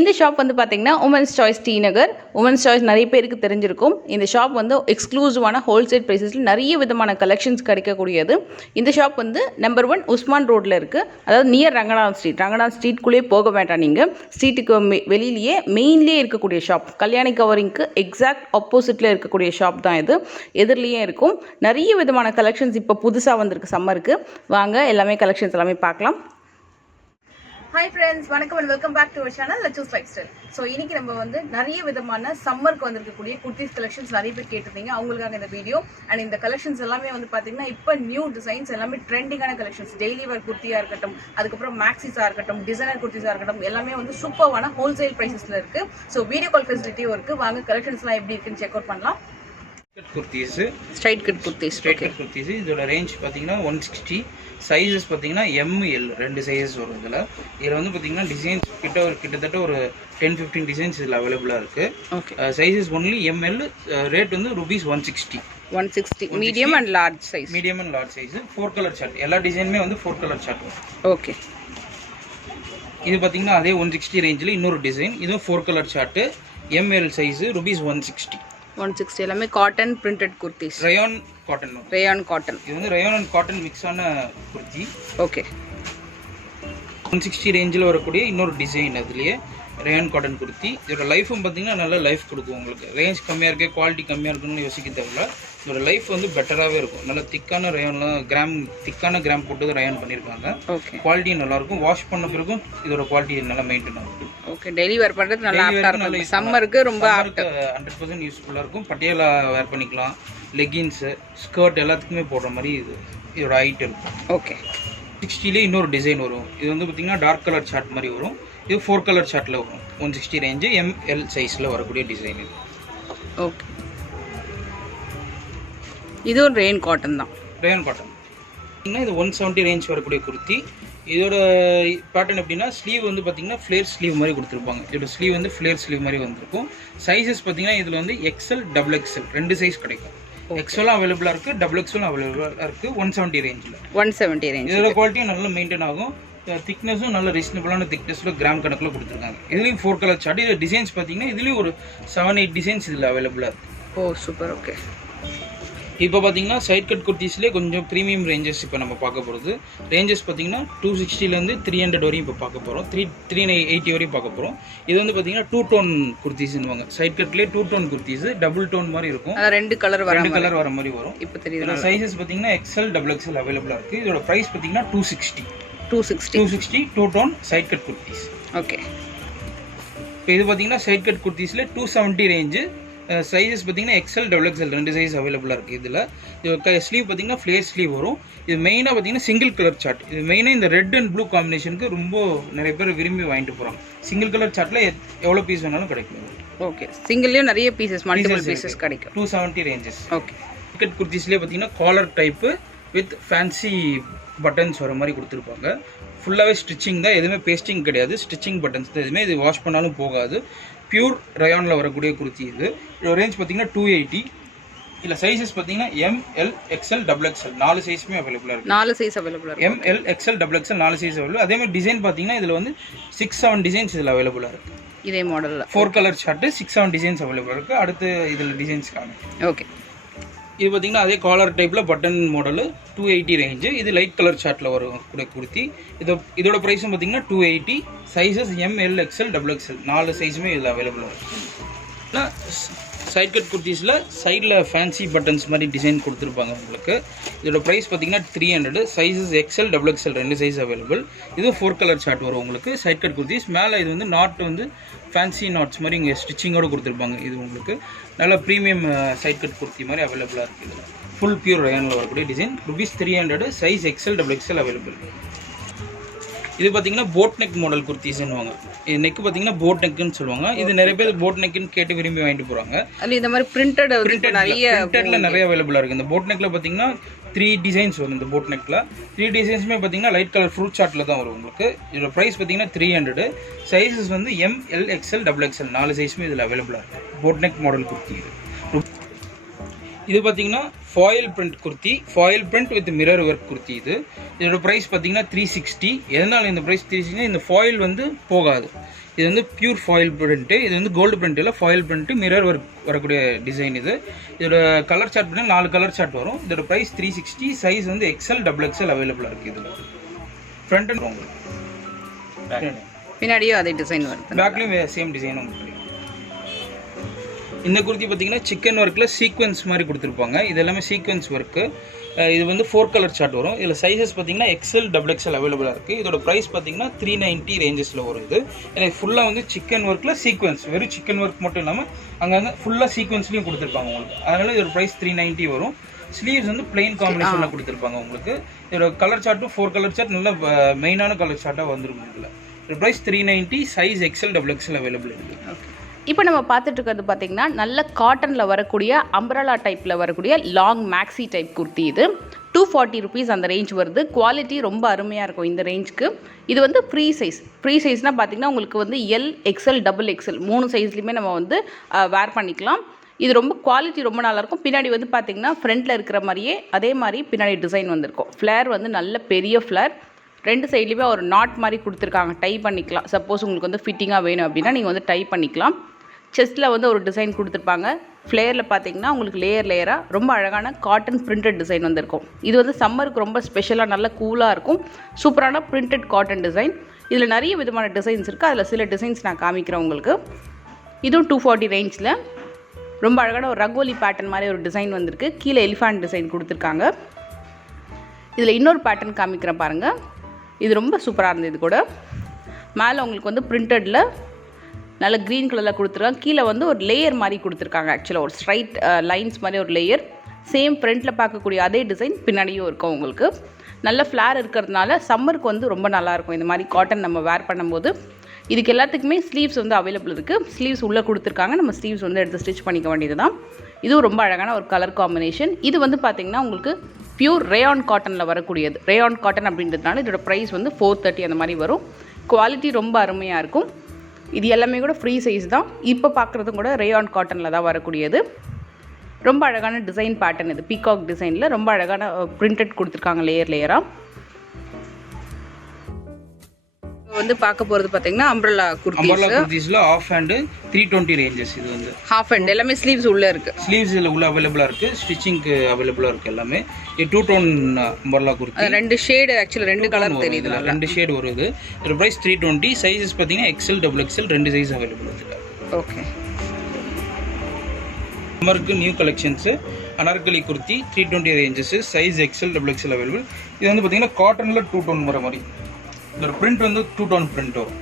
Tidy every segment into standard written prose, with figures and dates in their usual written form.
இந்த ஷாப் வந்து பார்த்தீங்கன்னா உமன்ஸ் சாய்ஸ் டி நகர். உமன்ஸ் சாய்ஸ் நிறைய பேருக்கு தெரிஞ்சிருக்கும். இந்த ஷாப் வந்து எக்ஸ்க்ளூசிவான ஹோல்சேல் ப்ரைஸஸில் நிறைய விதமான கலெக்ஷன்ஸ் கிடைக்கக்கூடியது. இந்த ஷாப் வந்து நம்பர் 1 உஸ்மான் ரோட்டில் இருக்குது. அதாவது நியர் ரங்கநாதன் ஸ்ட்ரீட். ரங்கநாதன் ஸ்ட்ரீட்குள்ளேயே போக வேண்டாம், நீங்கள் ஸ்ட்ரீட்டுக்கு வெளியிலேயே மெயின்லேயே இருக்கக்கூடிய ஷாப். கல்யாணி கவரிங்க்கு எக்ஸாக்ட் ஆப்போசிட்டில் இருக்கக்கூடிய ஷாப் தான் இது. எதிரிலேயே இருக்கும். நிறைய விதமான கலெக்ஷன்ஸ் இப்போ புதுசாக வந்திருக்கு சம்மருக்கு. வாங்க எல்லாமே கலெக்ஷன்ஸ் எல்லாமே பார்க்கலாம். ஹாய் ஃப்ரெண்ட்ஸ், வணக்கம் and welcome back to our channel Lachu's life style. So இன்னைக்கு நம்ம வந்து நிறைய விதமான சம்மருக்கு வந்திருக்கக்கூடிய குர்த்திஸ் கலெக்ஷன்ஸ் நிறைய பேர் கேட்டிருந்தீங்க. அவங்களுக்காக இந்த வீடியோ. அண்ட் இந்த கலெக்ஷன்ஸ் எல்லாமே வந்து பார்த்தீங்கன்னா இப்போ நியூ டிசைன்ஸ் எல்லாமே ட்ரெண்டிங்கான கலெக்ஷன்ஸ். டெய்லி வேர் குர்த்தியாக இருக்கட்டும், அதுக்கப்புறம் மேக்ஸிஸாக இருக்கட்டும், டிசைனர் குர்த்திஸாக இருக்கட்டும், எல்லாமே வந்து சூப்பரான ஹோல்சேல் ப்ரைஸஸில் இருக்குது. ஸோ வீடியோ கால் ஃபெசிலிட்டியும் இருக்குது. வாங்க கலெக்ஷன்ஸ்லாம் எப்படி இருக்குன்னு செக் அவுட் பண்ணலாம். Kurtis, straight cut kurtis. குர்த்திஸ் இதோட ரேஞ்ச் பார்த்தீங்கன்னா 160. சைஸஸ் பார்த்தீங்கன்னா ML 2 சைஸஸ் வரும். இதில் வந்து பார்த்தீங்கன்னா டிசைன்ஸ் கிட்டத்தட்ட ஒரு 10-15 டிசைன்ஸ் இதில் அவைலபிளாக இருக்குது. Sizes only ML. ரேட் வந்து rupees 160. Medium and large size. Medium and large size. 4 colour chart. எல்லா டிசைனுமே வந்து 4 கலர் சார்ட் வரும். ஓகே. இது பார்த்தீங்கன்னா அதே 160 ரேஞ்சில் இன்னொரு டிசைன். இதுவும் 4 colour chart. ML size rupees 160. எல்லாமே cotton printed kurtis. Rayon cotton. இது வந்து ரயான் அண்ட் காட்டன் மிக்ஸ் ஆன குர்த்தி. ஓகே. 160 ரேஞ்சில் வரக்கூடிய இன்னொரு டிசைன். அதுலேயே ரயான் காட்டன் குர்த்தி. இதோட லைஃபும் பார்த்தீங்கன்னா நல்ல லைஃப் கொடுக்கும் உங்களுக்கு. ரேஞ்ச் கம்மியாக இருக்குது, குவாலிட்டி கம்மியாக இருக்குன்னு யோசிக்க தேவையில்ல. இதோட லைஃப் வந்து பெட்டராகவே இருக்கும். நல்லா திக்கான ரயான்லாம் திக்கான கிராம் போட்டு ரயான் பண்ணியிருக்காங்க. ஓகே. குவாலிட்டியும் நல்லாயிருக்கும். வாஷ் பண்ண பிறகும் இதோட குவாலிட்டி நல்லா மெயின்டைன் ஆகும். ஓகே. டெய்லி வேர் பண்ணுறது நல்லா சம்மருக்கு ரொம்ப 100% யூஸ்ஃபுல்லாக இருக்கும். பட்டியாலா வேர் பண்ணிக்கலாம். லெகின்ஸு, ஸ்கர்ட் எல்லாத்துக்குமே போடுற மாதிரி இதோட ஹைட் இருக்கும். ஓகே. 60லே இன்னொரு டிசைன் வரும். இது வந்து பார்த்தீங்கன்னா டார்க் கலர் சார்ட் மாதிரி வரும். இது 4 கலர் சார்ட்டில் வரும். 160 ரேஞ்சு ML சைஸில் வரக்கூடிய டிசைன் இது. ஓகே. இது ஒரு ரயான் காட்டன் தான். ரயான் காட்டன் இது 170 ரேஞ்ச் வரக்கூடிய குர்த்தி. இதோட பேட்டர்ன் எப்படின்னா, ஸ்லீவ் வந்து பார்த்தீங்கன்னா ஃப்ளேர் ஸ்லீவ் மாதிரி கொடுத்துருப்பாங்க. இதோட ஸ்லீவ் வந்து ஃப்ளேர் ஸ்லீவ் மாதிரி வந்திருக்கும். சைஸஸ் பார்த்தீங்கன்னா இதில் வந்து XL, XXL 2 சைஸ் கிடைக்கும். XL அவைலபிளாக இருக்குது, XXL அவைலபிளாக இருக்குது. 170 ரேஞ்சில். 170 ரேஞ்ச். இதோட குவாலிட்டியும் நல்லா மெயின்டைன் ஆகும். திக்னஸும் நல்ல ரீசனபிளான திக்னஸில் கிராம் கணக்கில் கொடுத்துருக்காங்க. இதுலேயும் 4 கலர் சார்ட். இதில் டிசைன்ஸ் பார்த்தீங்கன்னா இதுலேயும் ஒரு 7-8 டிசைன்ஸ் இதில் அவைலபிளாக இருக்குது. ஓ சூப்பர். ஓகே. இப்போ பார்த்தீங்கன்னா சைட் கட் குர்த்திஸ்லேயே கொஞ்சம் ப்ரீமியம் ரேஞ்சஸ் இப்போ நம்ம பார்க்க போகிறது. ரேஞ்சஸ் பார்த்தீங்கன்னா 260லேருந்து 300 வரையும் இப்போ பார்க்க போகிறோம். 380 வரையும் பார்க்க போகிறோம். இது வந்து பார்த்தீங்கன்னா 2 டோன் குர்த்திஸ்னுவாங்க. சைட் கட்லேயே 2 டோன் குர்த்திஸ் டபுள் டோன் மாதிரி இருக்கும். 2 கலர் வர மாதிரி வரும். இப்போ தெரியுது. சைஸஸ் பார்த்தீங்கன்னா XL, XXL அவைலபிளாக இருக்குது. இதோட ப்ரைஸ் பார்த்தீங்கன்னா 260. 2 tone side cut kurtis. Okay. இப்போ இது பார்த்தீங்கன்னா சைட் கட் குர்த்திஸில் 270 ரேஞ்சு. சைஸஸ் பார்த்தீங்கன்னா XL, XXL 2 சைஸ் அவைலபிளாக இருக்குது. இதில் ஸ்லீவ் பார்த்தீங்கன்னா ஃப்ளேர் ஸ்லீவ் வரும். இது மெயினாக பார்த்தீங்கன்னா சிங்கிள் கலர் சார்ட். இது மெயினாக இந்த ரெட் அண்ட் ப்ளூ காம்பினேஷனுக்கு ரொம்ப நிறைய பேர் விரும்பி வாங்கிட்டு போகிறாங்க. சிங்கிள் கலர் சார்ட்டில் எவ்வளோ பீஸ் வேணாலும் கிடைக்கும். ஓகே. சிங்கிள்லேயும் நிறைய பீசஸ், மல்டிபிள் பீசஸ் கிடைக்கும். 270 ரேஞ்சஸ். ஓகே. கட் குர்த்திஸ்லேயே பார்த்தீங்கன்னா collar type with fancy buttons வர மாதிரி கொடுத்துருப்பாங்க. ஃபுல்லாகவே ஸ்டிச்சிங் தான், எதுவுமே பேஸ்டிங் கிடையாது. ஸ்டிச்சிங் பட்டன்ஸ் தான். எதுவுமே இது வாஷ் பண்ணாலும் போகாது. பியூர் ரயானில் வரக்கூடிய குர்த்தி இது. இதோட ரேஞ்ச் பார்த்தீங்கன்னா 280. இல்லை சைஸஸ் பார்த்தீங்கன்னா ML, XL, XXL 4 சைஸுமே அவைலபிளாக இருக்குது. 4 சைஸ் அவைலபிளாக இருக்குது. ML, XL, XXL 4 size available. அதே மாதிரி டிசைன் பார்த்தீங்கன்னா இதில் வந்து 6-7 டிசைன்ஸ் இதில் அவைலபிளாக இருக்குது. இதே மாடலில் 4 கலர் சார்ட்டு 6-7 டிசைன்ஸ் அவைலபிளாக இருக்குது. அடுத்து இதில் டிசைன்ஸ் காணும். ஓகே. இது பார்த்தீங்கன்னா அதே காலர் டைப்பில் பட்டன் மாடலு. 280 ரேஞ்சு. இது லைட் கலர் சார்ட்டில் வரும் குர்த்தி. இதோட ப்ரைஸும் பார்த்தீங்கன்னா 280. சைஸஸ் ML, XL, XXL 4 சைஸுமே இதில் அவைலபிளாக இருக்குது. சைட் கட் குர்த்திஸில் சைடில் ஃபேன்சி பட்டன்ஸ் மாதிரி டிசைன் கொடுத்துருப்பாங்க உங்களுக்கு. இதோட ப்ரைஸ் பார்த்தீங்கன்னா 300. Sizes XL, XXL 2 size available. இதுவும் 4 கலர் சார்ட் வரும் உங்களுக்கு. சைட் கட் குர்த்திஸ் மேலே இது வந்து நாட் வந்து ஃபேன்சி நாட்ஸ் மாதிரி இங்கே ஸ்டிச்சிங்கோடு கொடுத்துருப்பாங்க. இது உங்களுக்கு நல்ல ப்ரீமியம் சைட் கட் குர்த்தி மாதிரி அவைலபிளாக இருக்குது. இதில் ஃபுல் பியூர் ரயானில் வரக்கூடிய design. rupees 300. Size XL, XXL available. இது பார்த்தீங்கன்னா போட் நெக் மாடல் குர்த்திஸ்னுவாங்க. இது நெக் பார்த்தீங்கன்னா போட் நெக்குன்னு சொல்லுவாங்க. இது நிறைய பேர் போட் நெக்குன்னு கேட்டு விரும்பி வாங்கிட்டு போகிறாங்க. அது இந்த மாதிரி பிரிண்டடில் நிறைய அவைலபிளாக இருக்குது. இந்த போட் நெக்கில் பார்த்தீங்கன்னா 3 டிசைன்ஸ் வரும். இந்த போட் நெக்கில் 3 டிசைன்ஸுமே பார்த்தீங்கன்னா லைட் கலர் ஃப்ரூட் சார்ட்டில் தான் வரும் உங்களுக்கு. இதோட ப்ரைஸ் பார்த்தீங்கன்னா 300. சைஸஸ் வந்து ML, XL, XXL 4 சைஸுமே இதில் அவைலபிளாக இருக்குது. போட் நெக் மாடல் குர்த்தி இது. இது பார்த்தீங்கன்னா foil print kurti. Foil print with mirror work kurti இது. இதோட ப்ரைஸ் பார்த்தீங்கன்னா 360. எதனால் இந்த ப்ரைஸ் 360? இந்த ஃபாயில் வந்து போகாது. இது வந்து பியூர் ஃபாயில் பிரிண்ட்டு. இது வந்து கோல்டு பிரிண்ட் இல்லை, ஃபாயில் பிரிண்ட்டு, மிரர் ஒர்க் வரக்கூடிய டிசைன் இது. இதோட கலர் சார்ட் பண்ணி 4 கலர் சார்ட் வரும். இதோட ப்ரைஸ் 360. சைஸ் வந்து எக்ஸ்எல் XXL அவைலபிளாக இருக்குது. இதில் ஃப்ரண்ட் அண்ட் உங்களுக்கு பின்னாடியும் அதே டிசைன் வருது, பேக்லேயும் சேம் டிசைன் உங்களுக்கு. இந்த குர்த்தி பார்த்தீங்கன்னா சிக்கன் ஒர்க்கில் சீக்வன்ஸ் மாதிரி கொடுத்துருப்பாங்க. இது எல்லாமே சீக்வன்ஸ் ஒர்க்கு. இது வந்து 4 கலர் சார்ட் வரும். இதில் சைஸஸ் பார்த்தீங்கன்னா XL XXL அவைலபிளாக இருக்குது. இதோட ப்ரைஸ் பார்த்தீங்கன்னா 390 ரேஞ்சஸில் வரும். இது ஃபுல்லாக வந்து சிக்கன் ஒர்க்கில் சீக்வன்ஸ், வெறும் சிக்கன் ஒர்க் மட்டும் இல்லாமல் அங்கங்கே ஃபுல்லாக சீக்வன்ஸ்லையும் கொடுத்துருப்பாங்க உங்களுக்கு. அதனால் இதோட ப்ரைஸ் 390 வரும். ஸ்லீவ்ஸ் வந்து பிளெயின் காம்பினேஷனில் கொடுத்துருப்பாங்க உங்களுக்கு. இதோட கலர் சார்ட்டும் 4 கலர் சார்ட் நல்ல மெயினான கலர் சார்ட்டாக வந்துருக்கும். இதில் இதோட price 390. Size XL XXL available இருக்குது. இப்போ நம்ம பார்த்துட்டு இருக்கிறது பார்த்தீங்கன்னா நல்ல காட்டனில் வரக்கூடிய அம்பரலா டைப்பில் வரக்கூடிய லாங் மேக்ஸி டைப் குர்த்தி. இது 240 ருபீஸ் அந்த ரேஞ்ச் வருது. குவாலிட்டி ரொம்ப அருமையாக இருக்கும் இந்த ரேஞ்சுக்கு. இது வந்து ஃப்ரீ சைஸ்னால் பார்த்தீங்கன்னா உங்களுக்கு வந்து L XL XXL 3 சைஸ்லையுமே நம்ம வந்து வேர் பண்ணிக்கலாம். இது ரொம்ப குவாலிட்டி ரொம்ப நல்லாயிருக்கும். பின்னாடி வந்து பார்த்திங்கன்னா ஃப்ரண்ட்டில் இருக்கிற மாதிரியே அதே மாதிரி பின்னாடி டிசைன் வந்திருக்கும். ஃப்ளேர் வந்து நல்ல பெரிய ஃப்ளேர். 2 சைட்லேயுமே ஒரு நாட் மாதிரி கொடுத்துருக்காங்க, டை பண்ணிக்கலாம். சப்போஸ் உங்களுக்கு வந்து ஃபிட்டிங்காக வேணும் அப்படின்னா நீங்கள் வந்து டை பண்ணிக்கலாம். செஸ்ட்டில் வந்து ஒரு டிசைன் கொடுத்துருப்பாங்க. ஃப்ளேயரில் பார்த்தீங்கன்னா உங்களுக்கு லேயராக ரொம்ப அழகான காட்டன் பிரிண்டட் டிசைன் வந்திருக்கும். இது வந்து சம்மருக்கு ரொம்ப ஸ்பெஷலாக நல்ல கூலாக இருக்கும். சூப்பரான பிரிண்டட் காட்டன் டிசைன். இதில் நிறைய விதமான டிசைன்ஸ் இருக்குது. அதில் சில டிசைன்ஸ் நான் காமிக்கிறேன் உங்களுக்கு. இதுவும் 240 ரேஞ்சில் ரொம்ப அழகான ஒரு ரங்கோலி பேட்டர்ன் மாதிரி ஒரு டிசைன் வந்திருக்கு. கீழே எலிஃபண்ட் டிசைன் கொடுத்துருக்காங்க. இதில் இன்னொரு பேட்டர்ன் காமிக்கிறேன் பாருங்கள். இது ரொம்ப சூப்பராக இருந்தது. இது கூட மேலே உங்களுக்கு வந்து பிரிண்டடில் நல்ல க்ரீன் கலரில் கொடுத்துருக்காங்க. கீழே வந்து ஒரு லேயர் மாதிரி கொடுத்துருக்காங்க. ஆக்சுவலாக ஒரு ஸ்ட்ரைட் லைன்ஸ் மாதிரி ஒரு லேயர். சேம் ஃப்ரண்ட்டில் பார்க்கக்கூடிய அதே டிசைன் பின்னாடியும் இருக்கும் உங்களுக்கு. நல்ல ஃப்ளேர் இருக்கிறதுனால சம்மருக்கு வந்து ரொம்ப நல்லாயிருக்கும் இந்த மாதிரி காட்டன் நம்ம வேர் பண்ணும்போது. இதுக்கு எல்லாத்துக்குமே ஸ்லீவ்ஸ் வந்து அவைலபிள் இருக்குது. ஸ்லீவ்ஸ் உள்ளே கொடுத்துருக்காங்க. நம்ம ஸ்லீவ்ஸ் வந்து எடுத்து ஸ்டிச் பண்ணிக்க வேண்டியது தான். இதுவும் ரொம்ப அழகான ஒரு கலர் காம்பினேஷன். இது வந்து பார்த்திங்கன்னா உங்களுக்கு பியூர் ரேயான் காட்டனில் வரக்கூடியது. ரேயான் காட்டன் அப்படின்றதுனால இதோட ப்ரைஸ் வந்து 430 அந்த மாதிரி வரும். குவாலிட்டி ரொம்ப அருமையாக இருக்கும். இது எல்லாமே கூட ஃப்ரீ சைஸ் தான். இப்போ பார்க்குறதும் கூட ரேயான் காட்டனில் தான் வரக்கூடியது. ரொம்ப அழகான டிசைன் பேட்டர்ன் இது. பீகாக் டிசைனில் ரொம்ப அழகான பிரிண்டட் கொடுத்துருக்காங்க லேயராக. வந்து பார்க்க போகிறது பார்த்தீங்கன்னா அம்பரலா குர்த்திஸ்ல ஆஃப் ஹேண்ட் 320 ரேஞ்சஸ். இது வந்து ஹாஃப் ஹேண்ட் எல்லாமே ஸ்லீவ்ஸ் உள்ளே இருக்குது. ஸ்லீவ்ஸ் உள்ள அவைலபிளாக இருக்குது. ஸ்டிச்சிங்க்கு அவைலபிளாக இருக்குது எல்லாமே. இது 2 டோன் அம்பரலா குர்த்தி. 2 ஷேடு ஆக்சுவலாக 2 கலர் தெரியுது. 2 ஷேடு வருது. இதோட ப்ரைஸ் 320. சைஸஸ் பார்த்தீங்கன்னா XL XXL 2 சைஸ் அவைலபிள் இருக்குது. ஓகே. சம்மருக்கு new collections Anarkali kurti 320 ranges. Size XL XXL available. இது வந்து பார்த்தீங்கன்னா காட்டனில் 2 டோன் வர மாதிரி. இதோட பிரிண்ட் வந்து 2 டோன் பிரிண்ட் வரும்.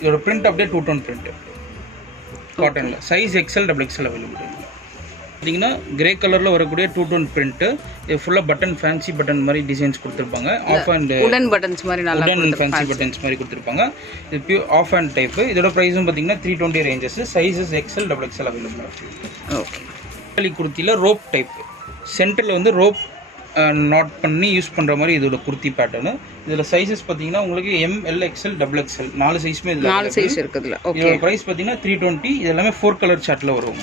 இதோட பிரிண்ட் அப்படியே 2 டோன் பிரிண்ட் காட்டனில். Size XL XXL available. பார்த்தீங்கன்னா கிரே கலரில் வரக்கூடிய 2 டோன் பிரிண்ட்டு. இது ஃபுல்லாக பட்டன், ஃபேன்சி பட்டன் மாதிரி டிசைன்ஸ் கொடுத்துருப்பாங்க. ஆஃப் அண்ட் உடன் பட்டன்ஸ் மாதிரி நல்லா உடன் ஃபேன்சி பட்டன்ஸ் மாதிரி கொடுத்துருப்பாங்க. இது பியூர் ஆஃப் அண்ட் டைப்பு. இதோட ப்ரைஸும் பார்த்தீங்கன்னா 320 ரேஞ்சஸ். சைஸஸ் XL XXL அவைலபிளாக இருக்குது. ஓகே. குர்த்தியில் ரோப் டைப். சென்டரில் வந்து ரோப் நாட் பண்ணி யூஸ் பண்ணுற மாதிரி இதோட குர்த்தி பேட்டர்னு. இதில் சைஸஸ் பார்த்தீங்கன்னா உங்களுக்கு ML XL XXL 4 சைஸுமே இதில் 4 சைஸ் இருக்குதுல. இதோட ப்ரைஸ் பார்த்தீங்கன்னா 320. இது எல்லாமே 4 கலர் சார்ட்டில் வரும்.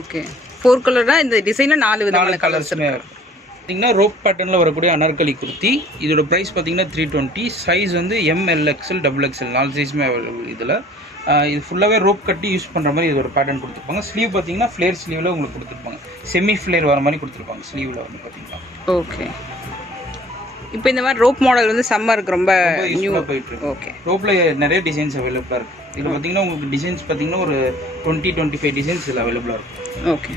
ஓகே. 4 கலர்னா இந்த டிசைனில் 4 விதமான கலர்ஸுமே பார்த்தீங்கன்னா ரோப் பேட்டர்னில் வரக்கூடிய அனார்கலி குர்த்தி. இதோட ப்ரைஸ் பார்த்தீங்கன்னா 320. சைஸ் வந்து ML XL XXL 4 சைஸுமே அவைலபிள். இதில் இது ஃபுல்லாகவே ரோப் கட்டி யூஸ் பண்ணுற மாதிரி இது ஒரு பேட்டர்ன் கொடுத்துருப்பாங்க. ஸ்லீவ் பார்த்தீங்கன்னா ஃப்ளேர் ஸ்லீவில் உங்களுக்கு கொடுத்துருப்பாங்க. செமி ஃப்ளேர் வர மாதிரி கொடுத்துருப்பாங்க ஸ்லீவில் வந்து பார்த்தீங்கன்னா. ஓகே. இப்போ இந்த மாதிரி ரோப் மாடல் வந்து சம்மருக்கு ரொம்ப நியூவாக போயிட்டுருக்கு. ஓகே. ரோப்பில் நிறைய டிசைன்ஸ் அவைலபிளாக இருக்குது. இதில் பார்த்தீங்கன்னா உங்களுக்கு டிசைன்ஸ் பார்த்தீங்கன்னா ஒரு 20-25 டிசைன்ஸ் இதில் அவைலபிளாக இருக்கும். ஓகே.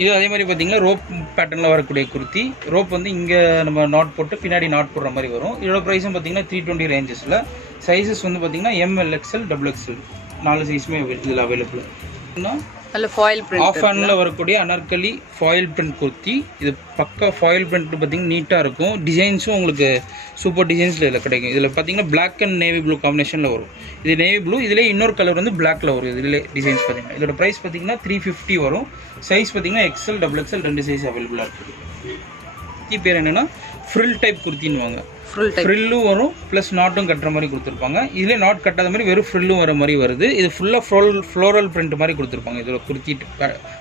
இது அதே மாதிரி பார்த்தீங்கன்னா ரோப் பேட்டர்னில் வரக்கூடிய குர்த்தி. ரோப் வந்து இங்கே நம்ம நாட் போட்டு பின்னாடி நாட் போடுற மாதிரி வரும். இதோட ப்ரைஸும் பார்த்தீங்கன்னா 320 ரேஞ்சஸில். சைஸஸ் வந்து பார்த்தீங்கன்னா ML XL XXL 4 சைஸுமே இதில் அவைலபிள். நல்ல ஃபாயில் பிரிண்ட் ஆஃப் ஹேண்டில் வரக்கூடிய அனார்கலி ஃபாயில் பிரிண்ட் குர்த்தி. இது பக்கா ஃபாயில் பிரிண்ட் பார்த்தீங்கன்னா நீட்டாக இருக்கும். டிசைன்ஸும் உங்களுக்கு சூப்பர் டிசைன்ஸில் இதில் கிடைக்கும். இதில் பார்த்தீங்கன்னா பிளாக் அண்ட் நேவி ப்ளூ காம்பினேஷனில் வரும். இது நேவி ப்ளூ. இதிலே இன்னொரு கலர் வந்து பிளாக்ல வரும். இதில் டிசைன்ஸ் பார்த்தீங்கன்னா இதோட ப்ரைஸ் பார்த்தீங்கன்னா 350 வரும். சைஸ் பார்த்தீங்கன்னா XL XXL 2 சைஸ் அவைலபிளாக இருக்குது. குர்த்தி பேர் என்னென்னா ஃப்ரில் டைப் குர்த்தின்னுவாங்க. ஃபுல் டைப் ஃப்ரில்லும் வரும் ப்ளஸ் நாட்டும் கட்டுற மாதிரி கொடுத்துருப்பாங்க. இதிலே நாட் கட்டாத மாதிரி வெறும் ஃப்ரில்லும் வர மாதிரி வருது. இது ஃபுல்லாக ஃப்ளோரல் பிரிண்ட் மாதிரி கொடுத்துருப்பாங்க. இதோட குர்த்தி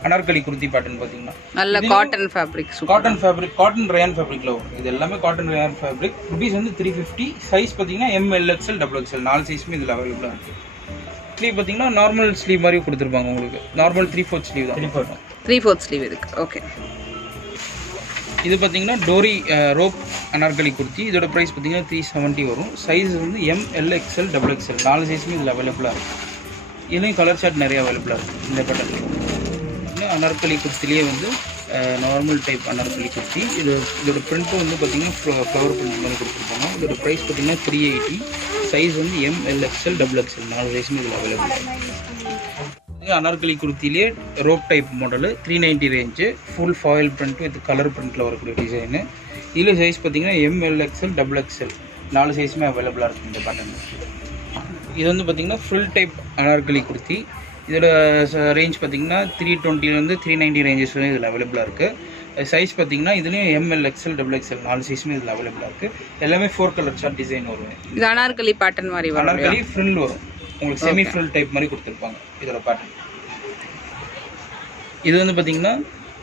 அனார்கலி குர்த்தி பேட்டர்ன் பார்த்தீங்கன்னா நல்ல காட்டன் ஃபேப்ரிக், காட்டன் ரயான் ஃபேப்ரிக்கில் வரும். இது எல்லாமே காட்டன் ரயான் ஃபேப்ரிக். ருபீஸ் வந்து 350. சைஸ் பார்த்தீங்கன்னா MLXL XXL 4 சைஸுமே இதில் அவைலபிளாக இருக்குது. ஸ்லீவ் பார்த்தீங்கன்னா நார்மல் ஸ்லீவ் மாதிரி கொடுத்துருப்பாங்க உங்களுக்கு. நார்மல் 3/4 ஸ்லீவ் தான். 3/4 ஸ்லீவ் இதுக்கு. ஓகே. இது பார்த்தீங்கன்னா டோரி ரோப் அனார்கலி குர்த்தி. இதோட ப்ரைஸ் பார்த்தீங்கன்னா 370 வரும். சைஸ் வந்து MLXL XXL 4 சைஸுமே இதில் அவைலபிளாக இருக்குது. இதுலேயும் கலர் சார்ட் நிறைய அவைலபிளாக இருக்குது இந்த பேட்டர்ன். அனார்கலி குர்த்திலேயே வந்து நார்மல் டைப் அனார்கலி குர்த்தி. இதோட பிரிண்ட்டும் வந்து பார்த்தீங்கன்னா ஃப்ளவர் பிரிண்ட் மாதிரி கொடுத்துருப்பாங்க. இதோட ப்ரைஸ் பார்த்தீங்கன்னா 380. சைஸ் வந்து MLXL XXL 4 சைஸுமே இதில் அவைலபிளாக இருக்குது. அனார்கலி குர்த்திலே rope type model 390 range. Full foil print with colour பிரிண்ட்டில் வரக்கூடிய டிசைனு. இதில் சைஸ் பார்த்தீங்கன்னா MLXL XXL 4 சைஸுமே அவைலபிளாக இருக்குது இந்த பேட்டர்ன். இது வந்து பார்த்திங்கன்னா ஃபுல் டைப் அனார்கலி குர்த்தி. இதோட ரேஞ்ச் பார்த்திங்கன்னா 320 390 ரேஞ்சஸ் வந்து இதில் அவைலபிளாக இருக்குது. சைஸ் பார்த்திங்கன்னா இதுலேயும் MLXL XXL 4 சைஸுமே இதில் அவைலபிளாக இருக்குது. எல்லாமே 4 கலர் சார்ட் டிசைன் வரும். இது அனார்கலி பேட்டர்ன் மாதிரி வரும். அனார்கலி ஃப்ரில் வரும் உங்களுக்கு. செமி ஃப்ரில் டைப் மாதிரி கொடுத்துருப்பாங்க இதோட பேட்டர்ன். இது வந்து பார்த்திங்கன்னா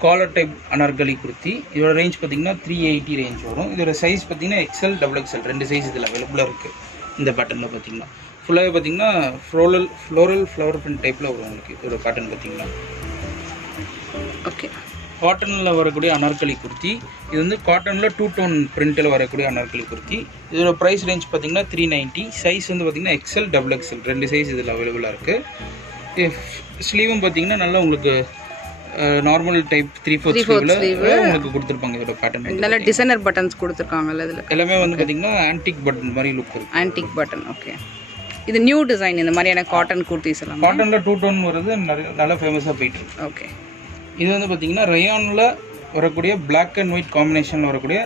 காலர் டைப் அனார்கலி குர்த்தி. இதோட ரேஞ்ச் பார்த்திங்கன்னா 380 ரேஞ்ச் வரும். இதோட சைஸ் பார்த்திங்கன்னா XL XXL 2 சைஸ் இதில் அவைலபிளாக இருக்குது இந்த பேட்டர்னில். பார்த்திங்கன்னா ஃபுல்லாகவே பார்த்திங்கன்னா ஃப்ளோரல் ஃப்ளவர் பிரிண்ட் டைப்பில் வரும் உங்களுக்கு இதோட பேட்டர்ன் பார்த்திங்கன்னா. ஓகே. காட்டனில் வரக்கூடிய அனார்கலி குர்த்தி. இது வந்து காட்டனில் 2 டோன் பிரிண்ட்டில் வரக்கூடிய அனார்கலி குர்த்தி. இதோட ப்ரைஸ் ரேஞ்ச் பார்த்திங்கன்னா 390. சைஸ் வந்து பார்த்திங்கன்னா XL XXL 2 சைஸ் இதில் அவைலபிளாக இருக்குது. ஸ்லீவும் பார்த்திங்கன்னா நல்லா உங்களுக்கு நார்மல் டைப் 3/4 ஸ்லீவ்ல உங்களுக்கு கொடுத்துருப்பாங்க இதோட பேட்டர்ன். நல்ல டிசைனர் பட்டன்ஸ் கொடுத்துருக்காங்கல்ல இதில். எல்லாமே வந்து பார்த்திங்கன்னா ஆன்டிக் பட்டன் மாதிரி லுக் இருக்குது. Antique button. ஓகே. இது நியூ டிசைன் இந்த மாதிரியான காட்டன் குர்த்திஸ் எல்லாம். காட்டனில் 2 டோன் வருது, நல்லா ஃபேமஸாக போயிட்டு இருக்கு. ஓகே. இது வந்து பார்த்திங்கன்னா ரயானில் வரக்கூடிய பிளாக் அண்ட் ஒயிட் காம்பினேஷனில் வரக்கூடிய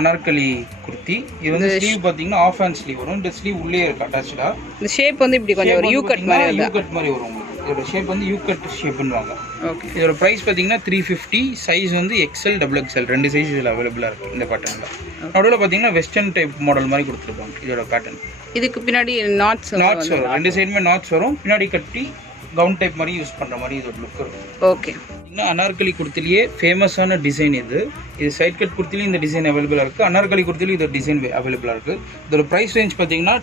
அனார்கலி குர்த்தி. இது வந்து ஸ்லீவ் பார்த்தீங்கன்னா ஆஃப் ஹேண்ட் ஸ்லீவ் வரும். இந்த ஸ்லீவ் உள்ளே இருக்கு அட்டாச்சாக. இந்த ஷேப் வந்து இப்படி கொஞ்சம் ஒரு யூ கட் மாதிரி வரும் உங்களுக்கு. இதோட ஷேப் வந்து யூ கட் ஷேப்னுவாங்க. ஓகே. இதோட ப்ரைஸ் பார்த்தீங்கன்னா 350. சைஸ் வந்து XL XXL 2 சைஸ் இதில் அவைலபிளாக இருக்குது இந்த பேட்டர்னில். நடுவில் பார்த்தீங்கன்னா வெஸ்டர்ன் டைப் மாடல் மாதிரி கொடுத்துருப்பாங்க இதோட பேட்டர்ன். இதுக்கு பின்னாடி நாட்ஸ் வரும். 2 சைடுமே நாட்ஸ் வரும். பின்னாடி கட்டி கவுன் டைப் மாதிரி யூஸ் பண்ணுற மாதிரி இதோட லுக் இருக்கும். ஓகே. அனார்கலி குர்த்திலேயே ஃபேமஸான டிசைன் இது. சைட் கட் குர்த்திலையும் இந்த டிசைன் அவைலபிளாக இருக்குது. அனார்கலி குர்த்திலையும் இதோட டிசைன் அவைலபிளாக இருக்குது. இதோட ப்ரைஸ் ரேஞ்ச் பார்த்தீங்கன்னா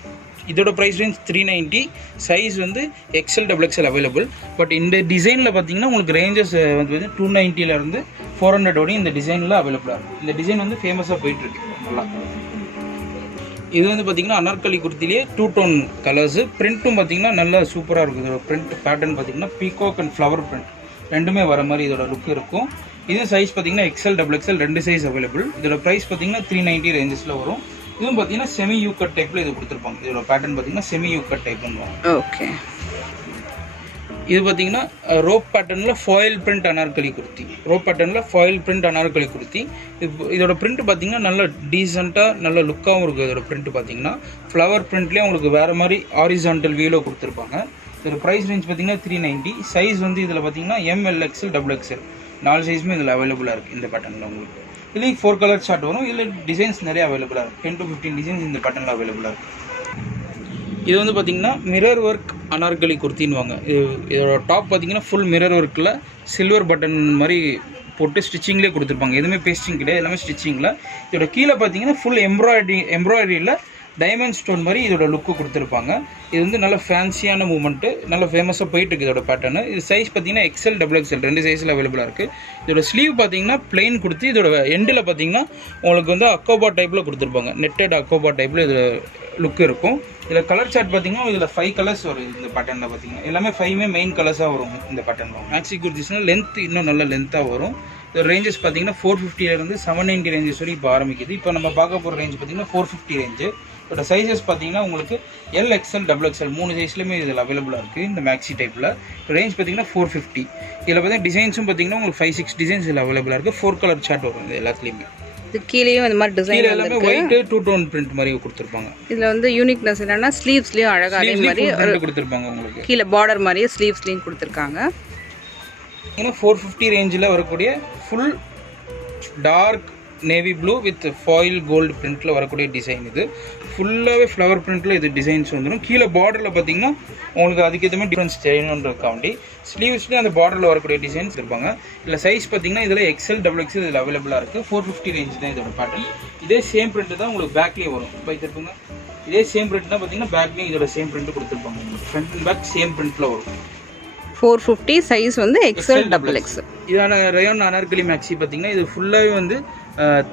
இதோட ப்ரைஸ் ரேஞ்ச் 390. சைஸ் வந்து XL XXL அவைலபிள். பட் இந்த டிசைனில் பார்த்தீங்கன்னா உங்களுக்கு ரேஞ்சஸ் வந்து 290 400 வரையும் இந்த டிசைனில் அவைலபிளாக இருக்குது. இந்த டிசைன் வந்து ஃபேமஸாக போயிட்டுருக்கு நல்லா. இது வந்து பார்த்திங்கன்னா அனார்கலி குர்த்திலேயே 2 டோன் கலர்ஸு. பிரிண்ட்டும் பார்த்திங்கன்னா நல்லா சூப்பராக இருக்குது. இதோட பிரிண்ட் பேட்டர்ன் பார்த்திங்கன்னா பீகாக் அண்ட் ஃப்ளவர் பிரிண்ட் ரெண்டுமே வர மாதிரி இதோட லுக் இருக்கும். இது சைஸ் பார்த்திங்கன்னா XL XXL 2 சைஸ் அவைலபிள். இதோட ப்ரைஸ் பார்த்திங்கன்னா 390 ரேஞ்சஸில் வரும். இதுவும் பார்த்தீங்கன்னா செமி யூ கட் டைப்பில் இது கொடுத்துருப்பாங்க. இதோட பேட்டர்ன் பார்த்தீங்கன்னா செமி யூ கட் டைப் பண்ணுவாங்க. ஓகே. இது பார்த்தீங்கன்னா ரோப் பேட்டர்னில் foil print Anarkali kurti. Rope பேட்டர்னில் ஃபாயில் பிரிண்ட் அனார்கலி குர்த்தி. இதோட பிரிண்ட் பார்த்தீங்கன்னா நல்ல டீசெண்டாக நல்ல லுக்காகவும் இருக்குது. இதோட பிரிண்ட் பார்த்தீங்கன்னா ஃப்ளவர் பிரிண்ட்லேயே உங்களுக்கு வேறு மாதிரி ஹாரிசான்டல் வியூவில் கொடுத்துருப்பாங்க. இதோட ப்ரைஸ் ரேஞ்ச் பார்த்தீங்கன்னா 390. சைஸ் வந்து இதில் பார்த்தீங்கன்னா MLXL XXL 4 சைஸுமே இதில் அவைலபிளாக இருக்குது இந்த பேட்டர்னில் உங்களுக்கு. இதுலேயும் 4 கலர் சார்ட் வரும். இதில் டிசைன்ஸ் நிறைய அவைலபிளாக இருக்குது. 10 to 15 டிசைன்ஸ் இந்த பேட்டர்னில் அவைலபிளாக இருக்குது. இது வந்து பார்த்திங்கன்னா மிரர் ஒர்க் அனார்கலி குர்த்தின்னுவாங்க. இதோட டாப் பார்த்திங்கன்னா ஃபுல் மிரர் ஒர்க்கில் சில்வர் பட்டன் மாதிரி போட்டு ஸ்டிச்சிங்லேயே கொடுத்துருப்பாங்க. எதுவுமே பேஸ்டிங் கிடையாது, எல்லாமே ஸ்டிச்சிங்கில். இதோட கீழே பார்த்தீங்கன்னா ஃபுல் எம்ப்ராய்டரியில் டைமண்ட் ஸ்டோன் மாதிரி இதோட லுக்கு கொடுத்துருப்பாங்க. இது வந்து நல்ல ஃபேன்சியான மூமெண்ட்டு, நல்ல ஃபேமஸாக போயிட்டுருக்கு இதோட பேட்டர்னு. இது சைஸ் பார்த்தீங்கன்னா XL XXL 2 சைஸில் அவைலபிளாக இருக்குது. இதோட ஸ்லீவ் பார்த்தீங்கன்னா பிளெயின் கொடுத்து இதோட எண்டில் பார்த்தீங்கன்னா உங்களுக்கு வந்து அக்கோபா டைப்பில் கொடுத்துருப்பாங்க. நெட்டட் அக்கோபா டைப்பில் இது லுக் இருக்கும். இதில் கலர் சார்ட் பார்த்தீங்கன்னா இதில் 5 கலர்ஸ் வரும் இந்த பேட்டர்னில் பார்த்தீங்கன்னா. எல்லாமே 5மே மெயின் கலர்ஸாக வரும் இந்த பேட்டர்னில். மேக்ஸி குர்த்திஸ்னால் லென்த் இன்னும் நல்ல லென்த்தாக வரும். இதோட ரேஞ்சஸ் பார்த்தீங்கன்னா 450 790 ரேஞ்சஸ் வரைக்கும் இப்போ ஆரம்பிக்குது. இப்போ நம்ம பார்க்க போகிற ரேஞ்ச் பார்த்தீங்கன்னா 450 ரேஞ்சு. இதோட சைஸஸ் பார்த்தீங்கன்னா உங்களுக்கு LXL XXL 3 சைஸ்லையுமே இதில் அவைலபிளாக இருக்குது இந்த மேக்ஸி டைப்பில். ரேஞ்ச் பார்த்தீங்கன்னா 450. இதில் பார்த்தீங்கன்னா டிசைன்ஸும் பார்த்தீங்கன்னா உங்களுக்கு 5-6 டிசைன்ஸ் இதில் அவைலபிளாக இருக்குது. 4 கலர் சார்ட் வரும் இது எல்லாத்துலேயுமே. இது கீழேயும் இந்த மாதிரி டிசைன் எல்லாமே ஒயிட் 2 டோன் பிரிண்ட் மாதிரி கொடுத்துருப்பாங்க. இதில் வந்து யூனிக்னஸ் என்னன்னா ஸ்லீவ்ஸ்லேயும் அழகாக அதே மாதிரி கொடுத்துருப்பாங்க. உங்களுக்கு கீழே பார்டர் மாதிரியே ஸ்லீவ்ஸ்லேயும் கொடுத்துருக்காங்க. 450 ரேஞ்சில் வரக்கூடிய full dark navy blue with foil gold பிரிண்ட்டில் வரக்கூடிய டிசைன். இது ஃபுல்லாகவே ஃப்ளவர் பிரிண்ட்டில் இது டிசைன்ஸ் வந்துடும். கீழே பார்டரில் பார்த்தீங்கன்னா உங்களுக்கு அதுக்கேற்ற மாதிரி டிஃப்ரென்ஸ் தெரியணுன்றதுக்காண்டி ஸ்லீவ்ஸ்லேயும் அந்த பார்டரில் வரக்கூடிய டிசைன்ஸ் இருப்பாங்க. இல்லை சைஸ் பார்த்தீங்கன்னா இதில் XL XXL இதில் அவைலபிளாக இருக்குது. 450 ரேஞ்ச் தான் இதோட பேட்டர்ன். இதே சேம் பிரிண்ட் தான் உங்களுக்கு பேக்லேயும் வரும். இப்போ திருப்புங்க, இதே சேம் பிரிண்ட் தான் பார்த்தீங்கன்னா பேக்லேயும் இதோட சேம் பிரிண்ட் கொடுத்துருப்பாங்க. உங்களுக்கு ஃப்ரண்ட் அண்ட் பேக் சேம் பிரிண்ட்டில் வரும். 450 சைஸ் வந்து XL XXL. இதான ரயான் அனார்கலி மேக்ஸி பார்த்தீங்கன்னா இது ஃபுல்லாகவே வந்து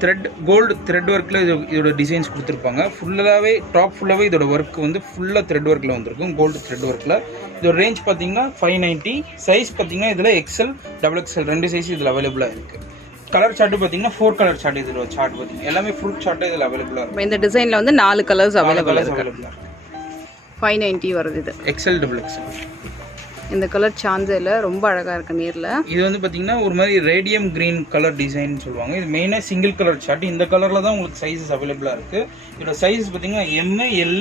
த்ரெட் கோல்டு த்ரெட் ஒர்க்கில் இதோட டிசைன்ஸ் கொடுத்துருப்பாங்க. ஃபுல்லாகவே டாப் ஃபுல்லாகவே இதோட ஒர்க் வந்து ஃபுல்லாக த்ரெட் ஒர்க்கில் வந்திருக்கும், கோல்டு த்ரெட் ஒர்க்கில். இதோட ரேஞ்ச் பார்த்தீங்கன்னா 590. சைஸ் பார்த்தீங்கன்னா இதில் XL XXL 2 சைஸ் இதில் அவைலபிளாக இருக்குது. கலர் சார்ட்டு பார்த்தீங்கன்னா 4 கலர் சார்ட் இதில் சார்ட் பார்த்தீங்கன்னா எல்லாமே ஃப்ரூட் சார்ட்டு இதில் அவைலபிளாக இருக்கும். இந்த டிசைனில் வந்து 4 கலர்ஸ் அவைலபிளாக இருக்குது. 590 வருது இது. XL XXL. இந்த கலர் சான்ஸில் ரொம்ப அழகாக இருக்குது நேரில். இது வந்து பார்த்தீங்கன்னா ஒரு மாதிரி ரேடியம் க்ரீன் கலர் டிசைன் சொல்லுவாங்க. இது மெயினாக சிங்கிள் கலர் சார்ட். இந்த கலரில் தான் உங்களுக்கு சைஸஸ் அவைலபிளாக இருக்குது. இதோட சைஸ் பார்த்தீங்கன்னா M, L,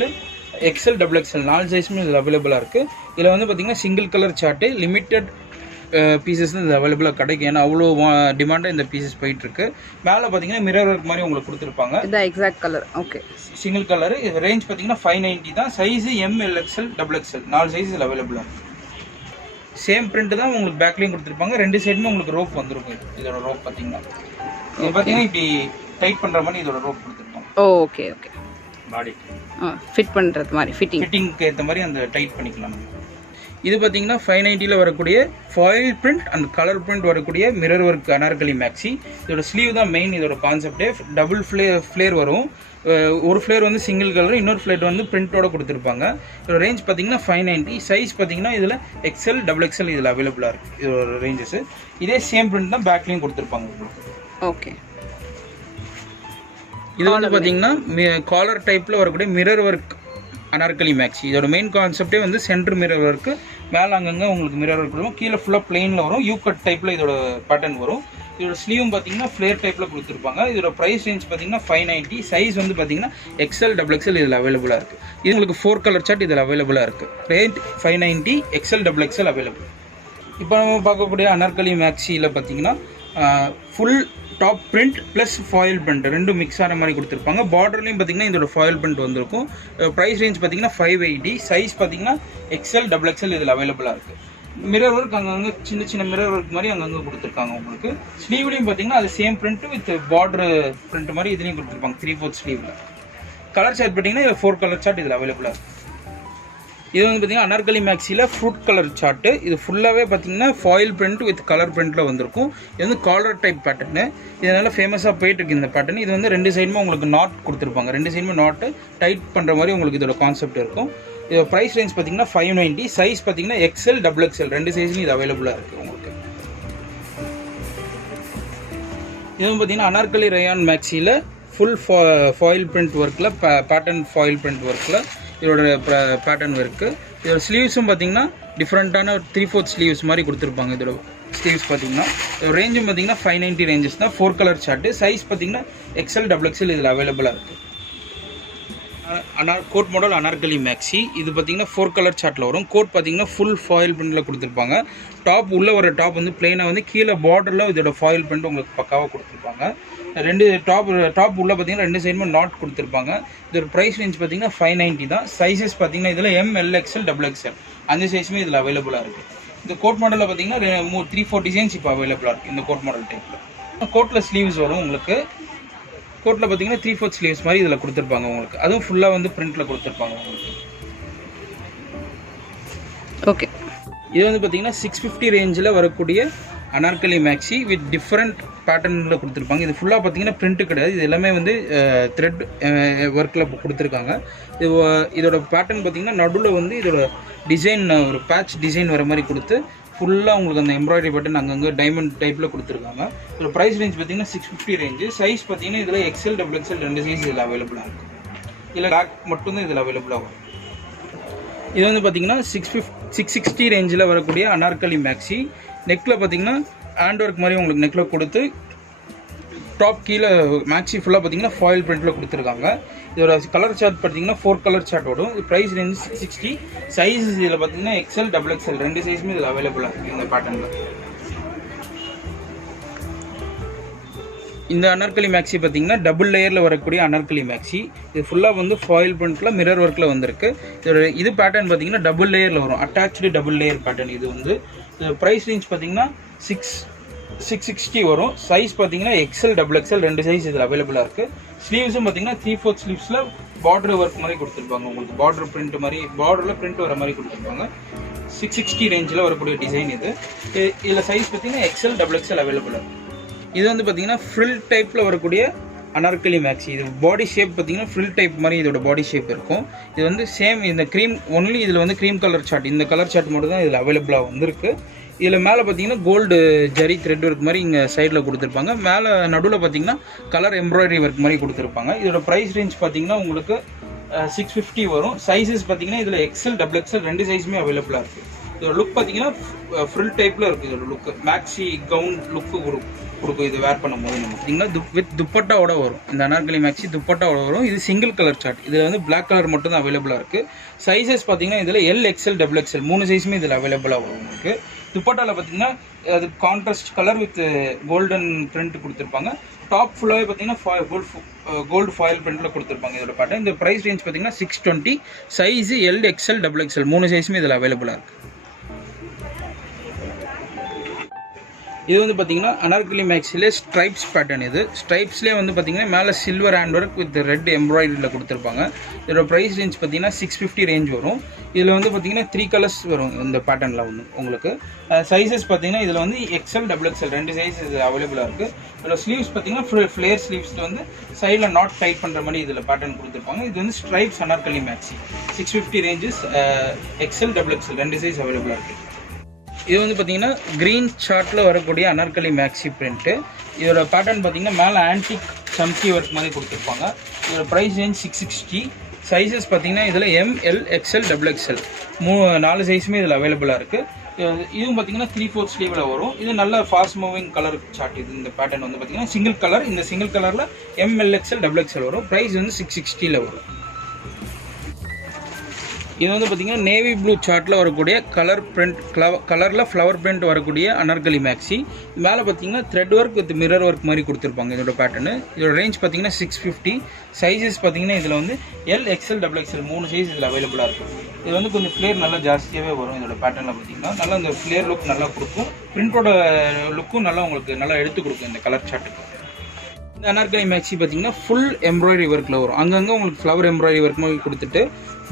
XL XXL 4 சைஸுமே இதில் அவைலபிளாக இருக்குது. இதில் வந்து பார்த்தீங்கன்னா single colour chart limited pieces இது அவைலபிளாக கிடைக்கும். ஏன்னா அவ்வளோ டிமாண்டாக இந்த பீசஸ் போயிட்டுருக்கு. மேலே பார்த்தீங்கன்னா மிரர் ஒர்க் மாதிரி உங்களுக்கு கொடுத்துருப்பாங்க. இதான் exact colour. Okay, single colour. இது ரேஞ்ச் பார்த்தீங்கன்னா 590 தான். Size M, L, XL XXL 4 size இதில் அவைலபிளாக இருக்குது. சேம் பிரிண்ட் தான் உங்களுக்கு பேக்லேயும் கொடுத்துருப்பாங்க. 2 சைடுமே உங்களுக்கு ரோப் வந்துருக்கும். இதோட ரோப் பார்த்தீங்கன்னா இது பார்த்தீங்கன்னா இப்படி டைட் பண்ணுற மாதிரி இதோட ரோப் கொடுத்துருப்பாங்க. ஓகே ஓகே, பாடி ஃபிட் பண்ணுறது மாதிரி ஃபிட்டிங்க்கு ஏற்ற மாதிரி அந்த டைட் பண்ணிக்கலாம். இது பார்த்தீங்கன்னா 590 வரக்கூடிய foil print and colour print வரக்கூடிய மிரர் ஒர்க் அனார்கலி மேக்ஸி. இதோட ஸ்லீவ் தான் மெயின் இதோட கான்செப்டே. டபுள் ஃப்ளேர் வரும். ஒரு ஃப்ளேர் வந்து சிங்கிள் கலர், இன்னொரு ஃப்ளேர் வந்து பிரிண்டோட கொடுத்துருப்பாங்க. இதோட ரேஞ்ச் பார்த்தீங்கன்னா 590. சைஸ் பார்த்தீங்கன்னா இதில் XL XXL இதில் அவைலபிளாக இருக்குது. இதோட ரேஞ்சஸ் இதே சேம் பிரிண்ட் தான் பேக்லேயும் கொடுத்துருப்பாங்க உங்களுக்கு. ஓகே, இது வந்து பார்த்தீங்கன்னா காலர் டைப்பில் வரக்கூடிய மிரர் ஒர்க் அனார்கலி மேக்ஸி. இதோட மெயின் கான்செப்டே வந்து சென்டர் மிரர் ஒர்க்கு. மேலே அங்கங்கே உங்களுக்கு மிரர் ஒர்க் வரும். கீழே ஃபுல்லாக பிளெயினில் வரும். யூ கட் டைப்பில் இதோட பேட்டர்ன் வரும். இதோட ஸ்லீவும் பார்த்தீங்கன்னா ஃப்ளேர் டைப்பில் கொடுத்துருப்பாங்க. இதோட ப்ரைஸ் ரேஞ்ச் பார்த்தீங்கன்னா 590. சைஸ் வந்து பார்த்தீங்கன்னா XL XXL இதில் அவைலபிளாக இருக்குது. இது உங்களுக்கு 4 கலர் சார்ட் இதில் அவைலபிளாக இருக்குது. Range 590, XL XXL available. இப்போ நம்ம பார்க்கக்கூடிய அனார்கலி மேக்ஸியில் பார்த்தீங்கன்னா full top print plus foil print ரெண்டும் மிக்ஸ் ஆன மாதிரி கொடுத்துருப்பாங்க. பார்டர்லையும் பார்த்தீங்கன்னா இதோட ஃபாயில் பிரிண்ட் வந்திருக்கும். ப்ரைஸ் ரேஞ்ச் பார்த்தீங்கன்னா 580. சைஸ் பார்த்தீங்கன்னா XL XXL இதில் அவைலபிளாக இருக்குது. மிரர் ஒர்க் அங்கங்கே சின்ன சின்ன மிரர் ஒர்க் மாதிரி அங்கங்கே கொடுத்துருக்காங்க உங்களுக்கு. ஸ்லீவ்லையும் பார்த்தீங்கன்னா அது same print with border print மாதிரி இதுலேயும் கொடுத்துருப்பாங்க 3/4 ஸ்லீவில். கலர் சார்ட் பார்த்தீங்கன்னா இதில் 4 கலர் சார்ட் இதில் அவைலபிளாக இருக்குது. இது வந்து பார்த்தீங்கன்னா அனார்கலி மேக்ஸியில் ஃப்ரூட் கலர் சார்ட்டு. இது ஃபுல்லாகவே பார்த்தீங்கன்னா ஃபாயில் பிரிண்ட் வித் கலர் பிரிண்ட்டில் வந்திருக்கும். இது வந்து காலர் டைப் பேட்டர்னு. இதனால் ஃபேமஸாக போயிட்டுருக்கு இந்த பேட்டர்ன். இது வந்து 2 சைடுமே உங்களுக்கு நாட் கொடுத்துருப்பாங்க. 2 சைடுமே நாட்டு டைட் பண்ணுற மாதிரி உங்களுக்கு இதோட கான்செப்ட் இருக்கும். இதோட ப்ரைஸ் ரேஞ்ச் பார்த்தீங்கன்னா 590. சைஸ் பார்த்தீங்கன்னா XL XXL 2 சைஸ்லையும் இது அவைலபிளாக இருக்குது உங்களுக்கு. இது வந்து பார்த்தீங்கன்னா அனார்கலி ரயான் மேக்ஸியில் ஃபுல் ஃபாயில் பிரிண்ட் ஒர்க்கில் பேட்டர்ன் ஃபாயில் பிரிண்ட் ஒர்க்கில் இதோட பேட்டர்ன் இருக்குது. இதோட ஸ்லீவ்ஸும் பார்த்தீங்கன்னா டிஃப்ரெண்ட்டான 3/4 ஸ்லீவ்ஸ் மாதிரி கொடுத்துருப்பாங்க. இதோட ஸ்லீவ்ஸ் பார்த்தீங்கன்னா இதோட ரேஞ்சும் பார்த்தீங்கன்னா 590 ரேஞ்சஸ் தான். 4 கலர் சார்ட்டு. சைஸ் பார்த்தீங்கன்னா XL XXL இதில் அவைலபிளாக இருக்குது. Code model Anarkali maxi. இது பார்த்தீங்கன்னா 4 கலர் சார்ட்டில் வரும். கோட் பார்த்தீங்கன்னா ஃபுல் ஃபாயில் பிரிண்டில் கொடுத்துருப்பாங்க. டாப் உள்ளே வர டாப் வந்து பிளெயினாக வந்து கீழே பார்டரில் இதோட ஃபாயில் பிரிண்ட் உங்களுக்கு பக்காவாக கொடுத்துருப்பாங்க. 2 டாப் உள்ளே பார்த்தீங்கன்னா 2 சைடுமே நாட் கொடுத்துருப்பாங்க. இதோட ப்ரைஸ் ரேஞ்ச் பார்த்தீங்கன்னா 590 தான். சைஸஸ் பார்த்தீங்கன்னா இதில் M, L, XL XXL 5 சைஸுமே இதில் அவைலபிளாக இருக்குது. இந்த கோட் மாடலில் பார்த்தீங்கன்னா 3-4 டிசைன்ஸ் இப்போ அவைலபிளாக இருக்குது. இந்த கோட் மாடல் டைப்பில் கோட்டில் ஸ்லீவ்ஸ் வரும் உங்களுக்கு. கோட்டில் பார்த்தீங்கன்னா 3/4 ஸ்லீவ்ஸ் மாதிரி இதில் கொடுத்துருப்பாங்க உங்களுக்கு. அதுவும் ஃபுல்லாக வந்து பிரிண்டில் கொடுத்துருப்பாங்க உங்களுக்கு. ஓகே, இது வந்து பார்த்தீங்கன்னா 650 ரேஞ்சில் வரக்கூடிய அனார்கலி மேக்ஸி வித் டிஃப்ரெண்ட் பேட்டர்னில் கொடுத்துருப்பாங்க. இது ஃபுல்லாக பார்த்தீங்கன்னா பிரிண்ட்டு கிடையாது. இது எல்லாமே வந்து த்ரெட் ஒர்க்கில் கொடுத்துருக்காங்க. இதோட பேட்டர்ன் பார்த்தீங்கன்னா நடுவில் வந்து இதோட டிசைன் ஒரு பேட்ச் டிசைன் வர மாதிரி கொடுத்து ஃபுல்லாக உங்களுக்கு அந்த எம்ப்ராய்டரி பட்டன் அங்கங்கே டைமண்ட் டைப்பில் கொடுத்துருக்காங்க. இதோட ப்ரைஸ் ரேஞ்ச் பார்த்தீங்கன்னா 650 ரேஞ்சு. சைஸ் பார்த்தீங்கன்னா இதில் XL XXL 2 சைஸ் இதில் அவைலபிளாக இருக்கும். இதில் பேக் மட்டும்தான் இதில் அவைலபிளாக வரும். இது வந்து பார்த்தீங்கன்னா 660 ரேஞ்சில் வரக்கூடிய அனார்கலி மேக்ஸி. நெக்கில் பார்த்தீங்கன்னா ஹேண்ட் ஒர்க் மாதிரி உங்களுக்கு நெக்கில் கொடுத்து டாப் கீழே மேக்ஸி ஃபுல்லாக பார்த்தீங்கன்னா ஃபாயில் பிரிண்ட்டில் கொடுத்துருக்காங்க. இதோட கலர் சார்ட் பார்த்தீங்கன்னா 4 கலர் சார்ட் வரும். Price range 660. சைஸ் இதில் பார்த்தீங்கன்னா XL XXL 2 சைஸுமே இதில் அவைலபிளாக இருக்குது இந்த பேட்டர்னில். இந்த அனார்கலி மேக்ஸி பார்த்தீங்கன்னா டபுள் லேயரில் வரக்கூடிய அனார்கலி மேக்ஸி. இது ஃபுல்லாக வந்து ஃபாயில் பிரிண்ட்டில் மிரர் ஒர்க்கில் வந்திருக்கு. இது பேட்டர்ன் பார்த்தீங்கன்னா டபுள் லேயரில் வரும், அட்டாச்சு டபுள் லேயர் பேட்டர்ன். இது வந்து ப்ரைஸ் ரேஞ்ச் பார்த்தீங்கன்னா 660 வரும். சைஸ் பார்த்தீங்கன்னா XL XXL 2 சைஸ் இதில் அவைலபிளாக இருக்குது. ஸ்லீவ்ஸும் பார்த்தீங்கன்னா 3/4 ஸ்லீவ்ஸில் பார்டர் ஒர்க் மாதிரி கொடுத்துருப்பாங்க. உங்களுக்கு பார்டர் பிரிண்ட் மாதிரி, பார்டரில் பிரிண்ட் வர மாதிரி கொடுத்துருப்பாங்க. 660 ரேஞ்சில் வரக்கூடிய டிசைன் இது. இதில் சைஸ் பார்த்தீங்கன்னா XL XXL அவைலபிளாக இருக்குது. இது வந்து பார்த்தீங்கன்னா ஃப்ரில் டைப்பில் வரக்கூடிய அனார்கலி மேக்ஸி. இது பாடி ஷேப் பார்த்தீங்கன்னா ஃப்ரில் டைப் மாதிரி இதோட பாடி ஷேப் இருக்கும். இது வந்து சேம் இந்த க்ரீம் ஒன்லி இதில் வந்து க்ரீம் கலர் சார்ட், இந்த கலர் சார்ட் மட்டும் தான் இதில் அவைலபிளாக வந்திருக்கு. இதில் மேலே பார்த்தீங்கன்னா கோல்டு ஜரி த்ரெட் ஒர்க் மாதிரி இங்கே சைடில் கொடுத்துருப்பாங்க. மேலே நடுவில் பார்த்தீங்கன்னா கலர் எம்ப்ராய்டரி ஒர்க் மாதிரி கொடுத்துருப்பாங்க. இதோட ப்ரைஸ் ரேஞ்ச் பார்த்தீங்கன்னா உங்களுக்கு 650 வரும். சைஸஸ் பார்த்தீங்கன்னா இதில் XL XXL 2 சைஸுமே அவைலபிளாக இருக்குது. இதோட லுக் பார்த்தீங்கன்னா ஃப்ரில் டைப்பில் இருக்குது. இதோட லுக்கு மேக்ஸி கவுன் லுக்கு கொடுக்கும். இது வேர் பண்ணும்போது நம்ம பார்த்தீங்கன்னா வித் துப்பட்டாவோட வரும். இந்த அனார்கலி மேக்ஸி துப்பட்டாவோட வரும். இது சிங்கிள் கலர் சார்ட். இதில் வந்து பிளாக் கலர் மட்டும் தான் அவைலபிளாக இருக்குது. சைஸஸ் பார்த்தீங்கன்னா இதில் L XL XXL 3 சைஸுமே இதில் அவைலபிளாக வரும் உங்களுக்கு. துப்பட்டாவில் பார்த்தீங்கன்னா அது contrast colour with golden print கொடுத்துருப்பாங்க. டாப் ஃபுல்லாகவே பார்த்தீங்கன்னா கோல்டு ஃபாயில் பிரிண்டில் கொடுத்துருப்பாங்க இதோட பேட்டர்ன். இந்த ப்ரைஸ் ரேஞ்ச் பார்த்தீங்கன்னா 620. சைஸு L XL XXL 3 சைஸுமே இதில் அவைலபிளாக இருக்குது. இது வந்து பார்த்தீங்கன்னா அனார்கலி மேக்ஸிலே ஸ்ட்ரைப்ஸ் பேட்டர்ன். இது ஸ்ட்ரைப்ஸ்லேயே வந்து பார்த்தீங்கன்னா மேலே silver hand work with red எம்ப்ராய்டரியில் கொடுத்துருப்பாங்க. இதோட ப்ரைஸ் ரேஞ்ச் பார்த்தீங்கன்னா 650 ரேஞ்ச் வரும். இதில் வந்து பார்த்தீங்கன்னா 3 கலர்ஸ் வரும் இந்த பேட்டர்னில் வந்து உங்களுக்கு. சைஸஸ் பார்த்தீங்கன்னா இதில் வந்து XL XXL 2 சைஸ் இது அவைலபிளாக இருக்குது. இதில் ஸ்லீவ்ஸ் பார்த்தீங்கன்னா ஃப்ளேர் ஸ்லீவ்ஸில் வந்து சைடில் நாட் டைட் பண்ணுற மாதிரி இதில் பேட்டர்ன் கொடுத்துருப்பாங்க. இது வந்து stripes Anarkali maxi 650 ranges, XL XXL 2 size அவைலபிளாக இருக்குது. இது வந்து பார்த்தீங்கன்னா க்ரீன் சார்ட்டில் வரக்கூடிய அனார்கலி மேக்ஸி பிரிண்ட்டு. இதோட பேட்டர்ன் பார்த்தீங்கன்னா மேலே ஆன்டிக் சம்கி ஒர்க் மாதிரி கொடுத்துருப்பாங்க. இதோட ப்ரைஸ் ரேஞ்ச் 660. சைஸஸ் பார்த்தீங்கன்னா இதில் M L XL XXL 4 சைஸுமே இதில் அவைலபிளாக இருக்குது. இதுவும் பார்த்தீங்கன்னா 3/4 ஸ்லீவில் வரும். இது நல்ல ஃபாஸ்ட் மூவிங் கலர் சார்ட். இது இந்த பேட்டர்ன் வந்து பார்த்தீங்கன்னா சிங்கிள் கலர். இந்த சிங்கிள் கலரில் M L XL XXL வரும். ப்ரைஸ் வந்து 660 வரும். இது வந்து பார்த்தீங்கன்னா நேவி ப்ளூ சார்ட்டில் வரக்கூடிய கலர் பிரிண்ட், கலரில் ஃப்ளவர் பிரிண்ட் வரக்கூடிய அனார்கலி மேக்ஸி. மேலே பார்த்தீங்கன்னா thread work with mirror work மாதிரி கொடுத்துருப்பாங்க இதோட பேட்டர்னு. இதோட ரேஞ்ச் பார்த்தீங்கன்னா 650. சைஸஸ் பார்த்தீங்கன்னா இதில் வந்து L XL XXL 3 சைஸ் இதில் அவைலபிளாக இருக்கும். இது வந்து கொஞ்சம் ஃப்ளேர் நல்லா ஜாஸ்தியாகவே வரும். இதோட பேட்டர்னில் பார்த்தீங்கன்னா நல்லா இந்த ஃப்ளேர் லுக் நல்லா கொடுக்கும். பிரிண்டோட லுக்கும் நல்லா உங்களுக்கு நல்லா எடுத்து கொடுக்கும் இந்த கலர் சார்ட்டுக்கு. இந்த அனார்கலி மேக்ஸி பார்த்தீங்கன்னா ஃபுல் எம்ப்ராய்டரி ஒர்க்கில் வரும். அங்கங்கே உங்களுக்கு ஃப்ளவர் எம்ப்ராய்டரி ஒர்க் மாதிரி கொடுத்துட்டு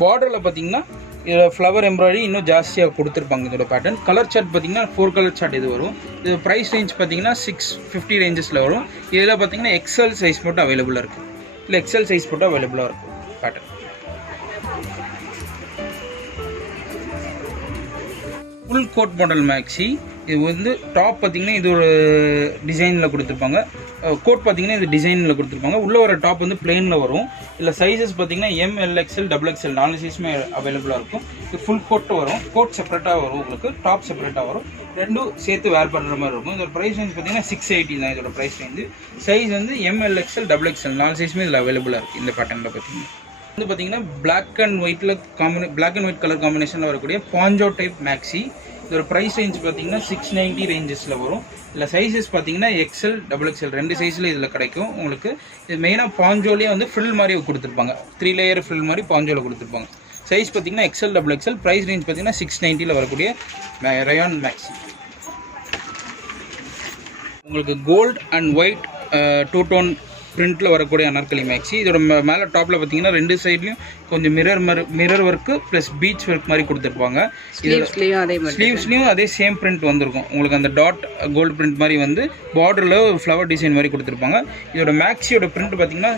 பார்டரில் பார்த்தீங்கன்னா இதில் ஃப்ளவர் எம்ப்ராய்டரி இன்னும் ஜாஸ்தியாக கொடுத்துருப்பாங்க இதோட பேட்டர்ன். கலர் சார்ட் பார்த்தீங்கன்னா 4 கலர் சார்ட் இது வரும். இது ப்ரைஸ் ரேஞ்ச் பார்த்தீங்கன்னா 650 ரேஞ்சஸில் வரும். இதில் பார்த்தீங்கன்னா XL சைஸ் மட்டும் அவைலபிளாக இருக்குது. இல்லை XL சைஸ் மட்டும் அவைலபிளாக இருக்கும் pattern. Full code model maxi. இது வந்து டாப் பார்த்தீங்கன்னா இது ஒரு டிசைனில் கொடுத்துருப்பாங்க. கோட் பார்த்தீங்கன்னா இது டிசைனில் கொடுத்துருப்பாங்க. உள்ளே வர டாப் வந்து பிளெயினில் வரும். இல்லை சைஸஸ் பார்த்தீங்கன்னா M L XL XXL 4 சைஸுமே அவைலபிளாக இருக்கும். இது ஃபுல் கோட் வரும். கோட் செப்பரேட்டாக வரும் உங்களுக்கு, டாப் செப்பரேட்டாக வரும். ரெண்டும் சேர்த்து வேர் பண்ணுற மாதிரி இருக்கும். இதோட ப்ரைஸ் ரேஞ்ச் பார்த்தீங்கன்னா 680 தான் இதோட ப்ரைஸ் ரேஞ்சு. சைஸ் வந்து M L XL XXL 4 சைஸுமே இதில் அவைலபிளாக இருக்குது இந்த பேட்டர்னில் பார்த்தீங்கன்னா. வந்து பார்த்தீங்கன்னா பிளாக் அண்ட் ஒயிட் கலர் காம்பினேஷனில் வரக்கூடிய பாஞ்சோ டைப் மேக்ஸி. இதோட ப்ரைஸ் ரேஞ்ச் பார்த்தீங்கன்னா 690 ரேஞ்சஸில் வரும். இல்லை சைஸஸ் பார்த்தீங்கன்னா XL XXL 2 சைஸில் இதில் கிடைக்கும் உங்களுக்கு. இது மெயினாக பாஞ்சோலேயே வந்து ஃப்ரில் மாதிரி கொடுத்துருப்பாங்க. 3 லேயர் ஃப்ரில் மாதிரி பாஞ்சோவில் கொடுத்துருப்பாங்க. சைஸ் பார்த்தீங்கன்னா XL XXL. ப்ரைஸ் ரேஞ்ச் பார்த்தீங்கன்னா 690 வரக்கூடிய ரயான் மேக்ஸி. உங்களுக்கு கோல்ட் அண்ட் ஒயிட் 2 டோன் பிரிண்ட்டில் வரக்கூடிய அனார்கலி மேக்ஸி. இதோட மேலே டாப்பில் பார்த்தீங்கன்னா 2 சைட்லையும் கொஞ்சம் mirror work plus beach work மாதிரி கொடுத்துருப்பாங்க. ஸ்லீவ்ஸ்லேயும் அதே சேம் பிரிண்ட் வந்திருக்கும் உங்களுக்கு. அந்த டாட் கோல்டு பிரிண்ட் மாதிரி வந்து பார்டரில் ஃப்ளவர் டிசைன் மாதிரி கொடுத்துருப்பாங்க. இதோட மேக்ஸியோட பிரிண்ட் பார்த்தீங்கன்னா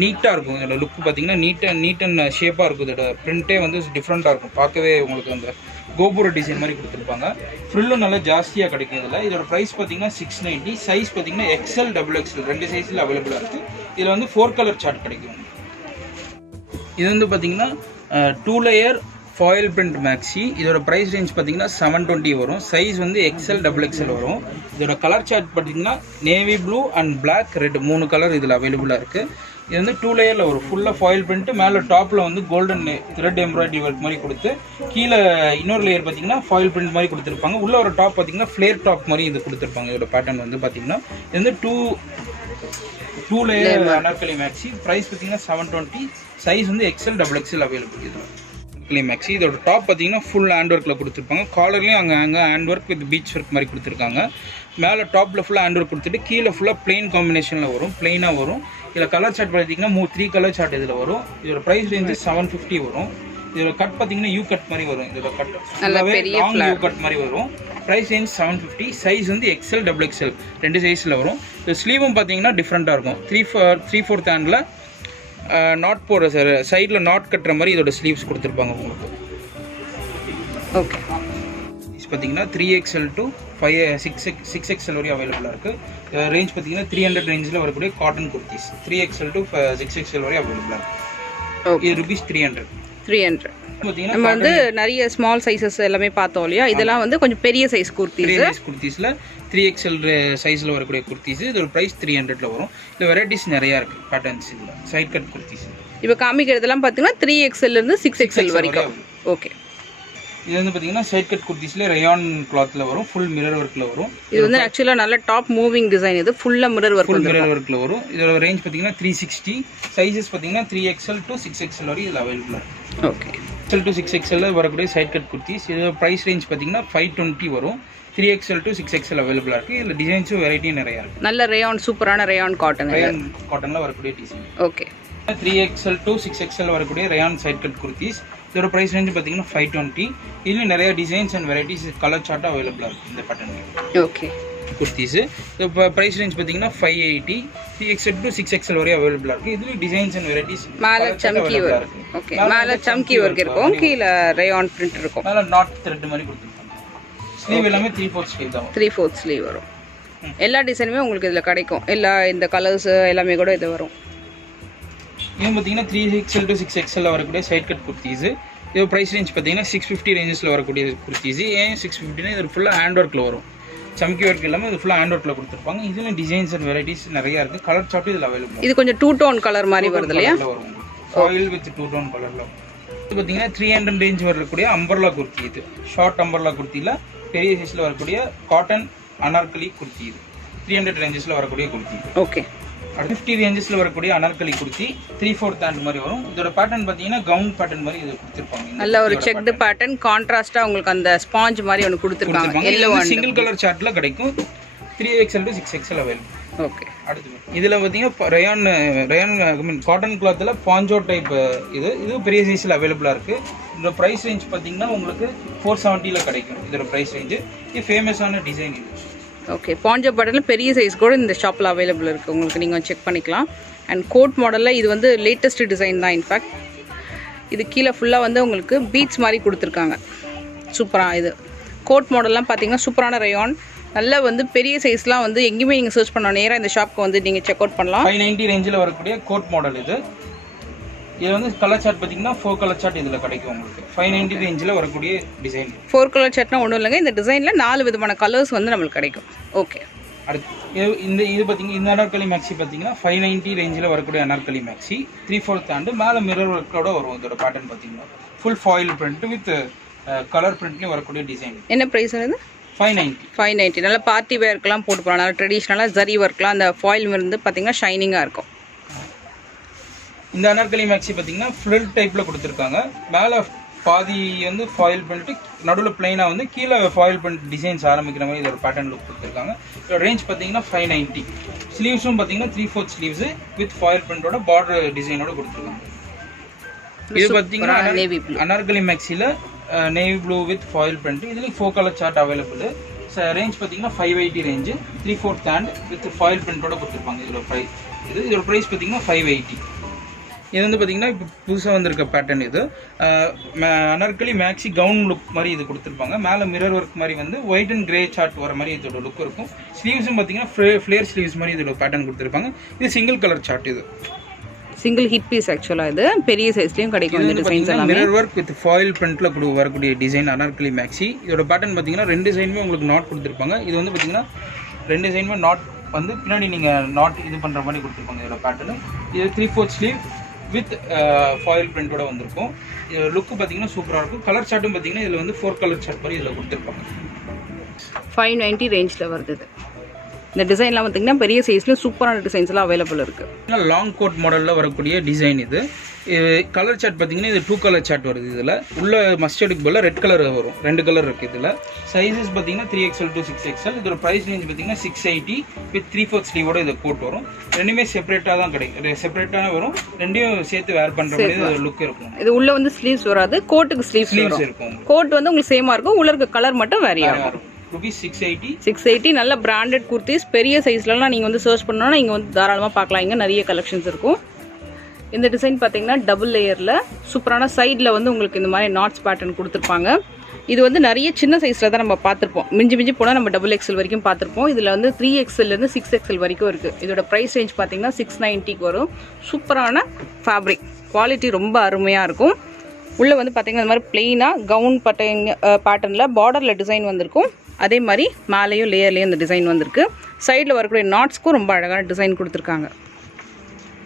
நீட்டாக இருக்கும். இதோட லுக் பார்த்தீங்கன்னா நீட் அண்ட் ஷேப்பாக இருக்கும். இதோட பிரிண்ட்டே வந்து டிஃப்ரெண்ட்டாக இருக்கும். பார்க்கவே உங்களுக்கு அந்த கோபுர டிசைன் மாதிரி கொடுத்துருப்பாங்க. ஃப்ரில்லும் நல்லா ஜாஸ்தியாக கிடைக்கும் இதில். இதோட ப்ரைஸ் பார்த்தீங்கன்னா 690. சைஸ் பார்த்தீங்கன்னா XL XXL 2 சைஸில் அவைலபிளாக இருக்குது. இதில் வந்து 4 கலர் சார்ட் கிடைக்கும். இது வந்து பார்த்தீங்கன்னா 2 லேயர் ஃபாயில் பிரிண்ட் மேக்ஸி. இதோட ப்ரைஸ் ரேஞ்ச் பார்த்தீங்கன்னா 720 வரும். சைஸ் வந்து XL XXL வரும். இதோட கலர் சார்ட் பார்த்தீங்கன்னா navy blue and black red 3 colour இதில் அவைலபிளாக இருக்குது. இது வந்து 2 லேயரில் வரும். ஃபுல்லாக ஃபாயில் பிரிண்ட்டு, மேலே டாப்பில் வந்து கோல்டன் த்ரெட் எம்ப்ராய்டரி ஒர்க் மாதிரி கொடுத்து கீழே இன்னொரு லேயர் பார்த்தீங்கன்னா ஃபாயில் பிரிண்ட் மாதிரி கொடுத்துருப்பாங்க. உள்ள ஒரு டாப் பார்த்தீங்கன்னா ஃப்ளேர் டாப் மாதிரி இது கொடுத்துருப்பாங்க. இதோட பேட்டர்ன் வந்து பார்த்தீங்கன்னா இது வந்து two layer anarkali maxi. Price பார்த்தீங்கன்னா 720. சைஸ் வந்து எக்ஸ்எல் டபுள் எக்ஸ்எல் அவைலபிள் இதில். அனார்கலி மேக்ஸி இதோட டாப் பார்த்தீங்கன்னா ஃபுல் ஹேண்ட் ஒர்க்கில் கொடுத்துருப்பாங்க. காலர்லேயும் அங்கே hand work with beach work மாதிரி கொடுத்துருக்காங்க. மேலே டாப்பில் ஃபுல்லாக ஹேண்ட் ஒர்க் கொடுத்துட்டு கீழே ஃபுல்லாக பிளெயின் காம்பினேஷனில் வரும், பிளெயினாக வரும். இதில் கலர் சார்ட் பார்த்தீங்கன்னா 3 கலர் சார்ட் இதில் வரும். இதோட ப்ரைஸ் ரேஞ்சு 750 வரும். இதோட கட் பார்த்தீங்கன்னா யூ கட் மாதிரி வரும். இதோட கட் நல்லாவே லாங் யூ கட் மாதிரி வரும். Price range 750. சைஸ் வந்து எக்ஸ்எல் டபுள் எக்ஸ்எல் 2 சைஸில் வரும். இந்த ஸ்லீவும் பார்த்தீங்கன்னா டிஃப்ரெண்ட்டாக இருக்கும். 3/4 ஹேண்டில் நாட் போடுற சார் சைடில் நாட் கட்டுற மாதிரி இதோட ஸ்லீவ்ஸ் கொடுத்துருப்பாங்க உங்களுக்கு. ஓகே. பார்த்தீங்கன்னா 3XL to 6XL வரையும் அவைலபிளாக இருக்குது. ரேஞ்ச் பார்த்தீங்கன்னா 300 ரேஞ்சில் வரக்கூடிய cotton kurtis 3XL to 6XL வரையும் அவைலபிளாக இருக்குது. இது ரூபீஸ் 300. நம்ம வந்து நிறைய ஸ்மால் சைஸஸ் எல்லாமே பார்த்தோம் இல்லையா, இதெல்லாம் வந்து கொஞ்சம் பெரிய சைஸ் குர்த்திஸில் 3XL சைஸில் வரக்கூடிய குர்த்திஸ். இதோட ப்ரைஸ் 300ல் வரும். இந்த வெரைட்டிஸ் நிறையா இருக்குது பேட்டர்ன்ஸ். இதில் சைட் கட் குர்த்திஸ் இப்போ காமிக்கிறதெல்லாம் பார்த்தீங்கன்னா 3XLலேருந்து 6XL வரைக்கும். ஓகே. இது வந்து பார்த்தீங்கன்னா சைட் கட் குர்த்திஸ்ல ரயான் கிளாத்தில் வரும். ஃபுல் மிரர் ஒர்க்கில் வரும். இது வந்து ஆக்சுவலாக நல்ல டாப் மூவிங் டிசைன். இது ஃபுல்லாக மிரர் ஒர்க்கில் வரும். இதோட ரேஞ்ச் பார்த்தீங்கன்னா 360. சைஸஸ் பார்த்தீங்கன்னா 3XL to 6XL வரை இதில் அவைலபிளாக இருக்குது. ஓகே. XL to 6XL வரக்கூடிய சைட் கட் குர்த்திஸ். இதோட ப்ரைஸ் ரேஞ்ச் பார்த்தீங்கன்னா 520 வரும். 3XL to 6XL அவைலபிளாக இருக்குது. இதில் டிசைன்ஸும் வெரைட்டியும் நிறையா இருக்குது. நல்ல ரயான், சூப்பரான ரயான் காட்டனில் வரக்கூடிய design. Okay. 3XL to 6XL வரக்கூடிய ரயான் சைட் கட் குர்த்திஸ். இதோட ப்ரைஸ் ரேஞ்சு பார்த்தீங்கன்னா 520. இதுலேயும் நிறைய டிசைன்ஸ் அண்ட் வெரைட்டிஸ் கலர் சார்ட்டாக அவைலபிளாக இருக்குது இந்த பேட்டர்னில். ஓகே. குர்த்திஸு இப்போ ப்ரைஸ் ரேஞ்ச் பார்த்தீங்கன்னா 580. 3XL to 6XL வரையும் அவைலபிளாக இருக்குது. இதுலேயும் டிசைன்ஸ் அண்ட் வெரைட்டிஸ் மேலே சம்கி ஒர்க். ஓகே. மேலே சம்கி ஒர்க் இருக்கும், கீழே ரயான் பிரிண்ட் இருக்கும். மேலே நாட் த்ரெட் மாதிரி கொடுத்துருக்காங்க. ஸ்லீவ் எல்லாமே 3/4 ஸ்லீவ் தான். 3/4 ஸ்லீவ் வரும். எல்லா டிசைனுமே உங்களுக்கு இதில் கிடைக்கும். எல்லா இந்த கலர்ஸ் எல்லாமே கூட இது வரும். இது பார்த்தீங்கன்னா 3XL to 6XL வரக்கூடிய சைட் கட் குர்த்திஸ். இது ப்ரைஸ் ரேஞ்ச் பார்த்தீங்கன்னா 650 ரேஞ்சஸில் வரக்கூடிய குர்த்திஸ். ஏன் 650னா இது ஃபுல்லாக ஹேண்ட் ஒர்க்கில் வரும். சம்கி ஒர்க் இல்லாமல் இது ஃபுல்லாக ஹேண்ட் ஒர்க்கில் கொடுத்துருப்பாங்க. இதில் டிசைன்ஸ் அண்ட் வெரைட்டிஸ் நிறையா இருக்குது. கலர் சார்ட் இதில் அவைலபிள். இது கொஞ்சம் 2 டோன் கலர் மாதிரி வருது இல்லையா, வரும். ஃபாயில் வித் 2 டோன் கலரில் வரும். இது பார்த்தீங்கன்னா 300 ரேஞ்ச் வரக்கூடிய அம்பர்லா குர்த்தி. இது ஷார்ட் அம்பர்லா குர்த்தியில் பெரிய சைஸில் வரக்கூடிய காட்டன் அனார்கலி குர்த்தி. இது 300 ரேஞ்சஸில் வரக்கூடிய குர்த்தி. ஓகே. 50 ரேஞ்சஸில் வரக்கூடிய அனார்கலி குர்த்தி 3/4 ஹேண்ட் மாதிரி வரும். இதோட பேட்டர்ன் பார்த்தீங்கன்னா கவுன் பேட்டர்ன் மாதிரி இது கொடுத்துருப்பாங்க. நல்ல ஒரு செக்டு பேட்டர்ன், கான்ட்ராஸ்ட்டாக உங்களுக்கு அந்த ஸ்பாஞ்ச் மாதிரி ஒன்று கொடுத்துருக்காங்க. எல்லோ சிங்கிள் கலர் சார்ட்டில் கிடைக்கும். 3XL to 6XL available. Okay. அடுத்து இதில் பார்த்தீங்கன்னா ரயான் காட்டன் கிளாத்தில் பாஞ்சோ டைப். இது பெரிய சைஸில் அவைலபிளாக இருக்குது. இதோட ப்ரைஸ் ரேஞ்ச் பார்த்தீங்கன்னா உங்களுக்கு 470 கிடைக்கும். இதோட ப்ரைஸ் ரேஞ்சு. இது ஃபேமஸான டிசைன் இது. ஓகே. பாஞ்சோ பேட்டர்னில் பெரிய சைஸ் கூட இந்த ஷாப்பில் அவைலபிள் இருக்குது. உங்களுக்கு நீங்கள் செக் பண்ணிக்கலாம். அண்ட் கோட் மாடலில் இது வந்து லேட்டஸ்ட் டிசைன் தான். இன்ஃபேக்ட் இது கீழே ஃபுல்லாக வந்து உங்களுக்கு பீட்ஸ் மாதிரி கொடுத்துருக்காங்க. சூப்பராக இது கோட் மாடல்லாம் பார்த்தீங்கன்னா சூப்பரான ரயான். நல்ல வந்து பெரிய சைஸ்லாம் வந்து எங்கேயுமே நீங்கள் சர்ச் பண்ண நேராக இந்த ஷாப்க்கு வந்து நீங்கள் செக் அவுட் பண்ணலாம். 590 ரேஞ்சில் வரக்கூடிய கோட் மாடல் இது. இது வந்து கலர் சார்ட் பார்த்தீங்கன்னா 4 கலர் சார்ட் இதில் கிடைக்கும் உங்களுக்கு. 590 ரேஞ்சில் வரக்கூடிய டிசைன். 4 கலர் சார்ட்னா ஒன்றும் இல்லைங்க. இந்த டிசைனில் 4 விதமான கலர்ஸ் வந்து நம்மளுக்கு கிடைக்கும். ஓகே. அடுத்து இது பார்த்தீங்கன்னா இந்த அனார்கலி மேக்ஸி பார்த்தீங்கன்னா 590 ரேஞ்சில் வரக்கூடிய அனார்கலி மேக்ஸி 3/4 ஹேண்டு மேலே மிரர் ஒர்க்கோட வரும். இதோட பேட்டர்ன் பார்த்தீங்கன்னா full foil print with colour பிரிண்ட்லேயும் வரக்கூடிய டிசைன். என்ன ப்ரைஸ் வருது? 590. நல்லா பார்ட்டி வேர்க்கெலாம் போட்டு போகலாம். நல்லா ட்ரெடிஷ்னலாக ஜரி ஒர்க்லாம் அந்த ஃபாயில் வந்து பார்த்தீங்கன்னா ஷைனிங்காக இருக்கும். இந்த அனார்கலி மேக்ஸி பார்த்தீங்கன்னா ஃப்ரில் டைப்பில் கொடுத்துருக்காங்க. மேலே பாதி வந்து ஃபாயில் பண்ணிட்டு நடுவில் பிளைனாக வந்து கீழே ஃபாயில் பண்ணிட்டு டிசைன்ஸ் ஆரம்பிக்கிற மாதிரி இதோட பேட்டர்ன் லுக் கொடுத்துருக்காங்க. இதோட ரேஞ்ச் பார்த்தீங்கன்னா 590. ஸ்லீவ்ஸும் பார்த்தீங்கன்னா 3/4 ஸ்லீவ்ஸு வித் ஃபாயில் பிரிண்டோட பார்டர் டிசைனோட கொடுத்துருக்காங்க. இது பார்த்தீங்கன்னா அனார்கலி மேக்ஸியில் navy blue with foil print. இதுலேயும் 4 கலர் சார்ட் அவைலபிள். ரேஞ்ச் பார்த்தீங்கன்னா 580 ரேஞ்சு 3/4 ஹேண்ட் வித் ஃபாயில் பிரிண்டோட கொடுத்துருப்பாங்க. இதோட ப்ரைஸ் இதோட ப்ரைஸ் பார்த்தீங்கன்னா 580. இது வந்து பார்த்தீங்கன்னா இப்போ புதுசாக வந்திருக்க பேட்டர்ன். இது அனார்கலி மேக்ஸி கவுன் லுக் மாதிரி இது கொடுத்துருப்பாங்க. மேலே மிரர் ஒர்க் மாதிரி வந்து ஒயிட் அண்ட் கிரே சார்ட் வர மாதிரி இதோட லுக் இருக்கும். ஸ்லீவ்ஸும் பார்த்தீங்கன்னா ஃப்ளேர் ஸ்லீவ்ஸ் மாதிரி இதோட பேட்டர்ன் கொடுத்துருப்பாங்க. இது சிங்கிள் கலர் சார்ட். இது சிங்கிள் ஹிட் பீஸ். ஆக்சுவலாக இது பெரிய சைஸ்லையும் கிடைக்கும். இந்த டிசைன்ஸ் எல்லாமே மிரர் ஒர்க் வித் ஃபாயில் பிரிண்ட்டில் வரக்கூடிய டிசைன் அனார்கலி மேக்ஸி. இதோட பேட்டர்ன் பார்த்தீங்கன்னா 2 சைடுமே உங்களுக்கு நாட் கொடுத்துருப்பாங்க. இது வந்து பார்த்தீங்கன்னா 2 சைடுமே நாட் வந்து பின்னாடி நீங்கள் நாட் இது பண்ணுற மாதிரி கொடுத்துருப்பாங்க. இதோட பேட்டர்னு இது 3/4 ஸ்லீவ் வித் ஃபாயில் பிரிண்டோட வந்திருக்கும். இது லுக்கு பார்த்தீங்கன்னா சூப்பராக இருக்கும். கலர் சார்ட்டும் பார்த்தீங்கன்னா இதில் வந்து 4 கலர் சார்ட் மாதிரி இதில் கொடுத்துருப்பாங்க. 590 ரேஞ்சில் வருது. இது இந்த டிசைன்லாம் பார்த்தீங்கன்னா பெரிய சைஸ்லேயும் சூப்பரான டிசைன்ஸ்லாம் அவைலபிள் இருக்குது. லாங் கோட் மாடலில் வரக்கூடிய டிசைன் இது. கலர் சார்ட் பார்த்தீங்கன்னா இது 2 கலர் சார்ட் வருது. இதில் உள்ள மஸ்டர்டுக்கு பதில் ரெட் கலர் வரும். 2 கலர் இருக்குது இதில். சைஸஸ் பார்த்தீங்கன்னா 3XL to 6XL. இதோட ப்ரைஸ் ரேஞ்ச் பார்த்தீங்கன்னா 680 வித் 3/4 ஸ்லீவோட இது கோட் வரும். ரெண்டுமே செப்பரேட்டாக தான் கிடைக்கும். செப்பரேட்டாக வரும். ரெண்டையும் சேர்த்து வேர் பண்ணுற மாதிரி ஒரு லுக் இருக்கும். இது உள்ள வந்து ஸ்லீவ்ஸ் வராது, கோட்டுக்கு ஸ்லீவ்ஸ் இருக்கும். கோட் வந்து உங்களுக்கு சேமாக இருக்கும், உள்ள இருக்க கலர் மட்டும் வேரி ஆகும். ₹680 நல்ல பிராண்டட் குர்த்திஸ். பெரிய சைஸ்லலாம் நீங்கள் வந்து சர்ச் பண்ணோன்னா நீங்கள் வந்து தாராளமாக பார்க்கலாம். இங்கே நிறைய கலெக்ஷன்ஸ் இருக்கும். இந்த டிசைன் பார்த்தீங்கன்னா டபுள் லேயரில் சூப்பரான சைடில் வந்து உங்களுக்கு இந்த மாதிரி நாட்ஸ் பேட்டர்ன் கொடுத்துருப்பாங்க. இது வந்து நிறைய சின்ன சைஸில் தான் நம்ம பார்த்துருப்போம். மிஞ்சி போனால் நம்ம XXL வரைக்கும் பார்த்துருப்போம். இதில் வந்து 3XLலேருந்து 6XL வரைக்கும் இருக்குது. இதோட ப்ரைஸ் ரேஞ்ச் பார்த்தீங்கன்னா 690 வரும். சூப்பரான ஃபேப்ரிக், குவாலிட்டி ரொம்ப அருமையாக இருக்கும். உள்ளே வந்து பார்த்தீங்கன்னா இந்த மாதிரி பிளெயினாக கவுன் பேட்டர்னில் பார்டரில் டிசைன் வந்திருக்கும். அதே மாதிரி மேலேயும் லேயர்லேயும் இந்த டிசைன் வந்திருக்கு. சைடில் வரக்கூடிய நாட்ஸ்க்கும் ரொம்ப அழகான டிசைன் கொடுத்துருக்காங்க.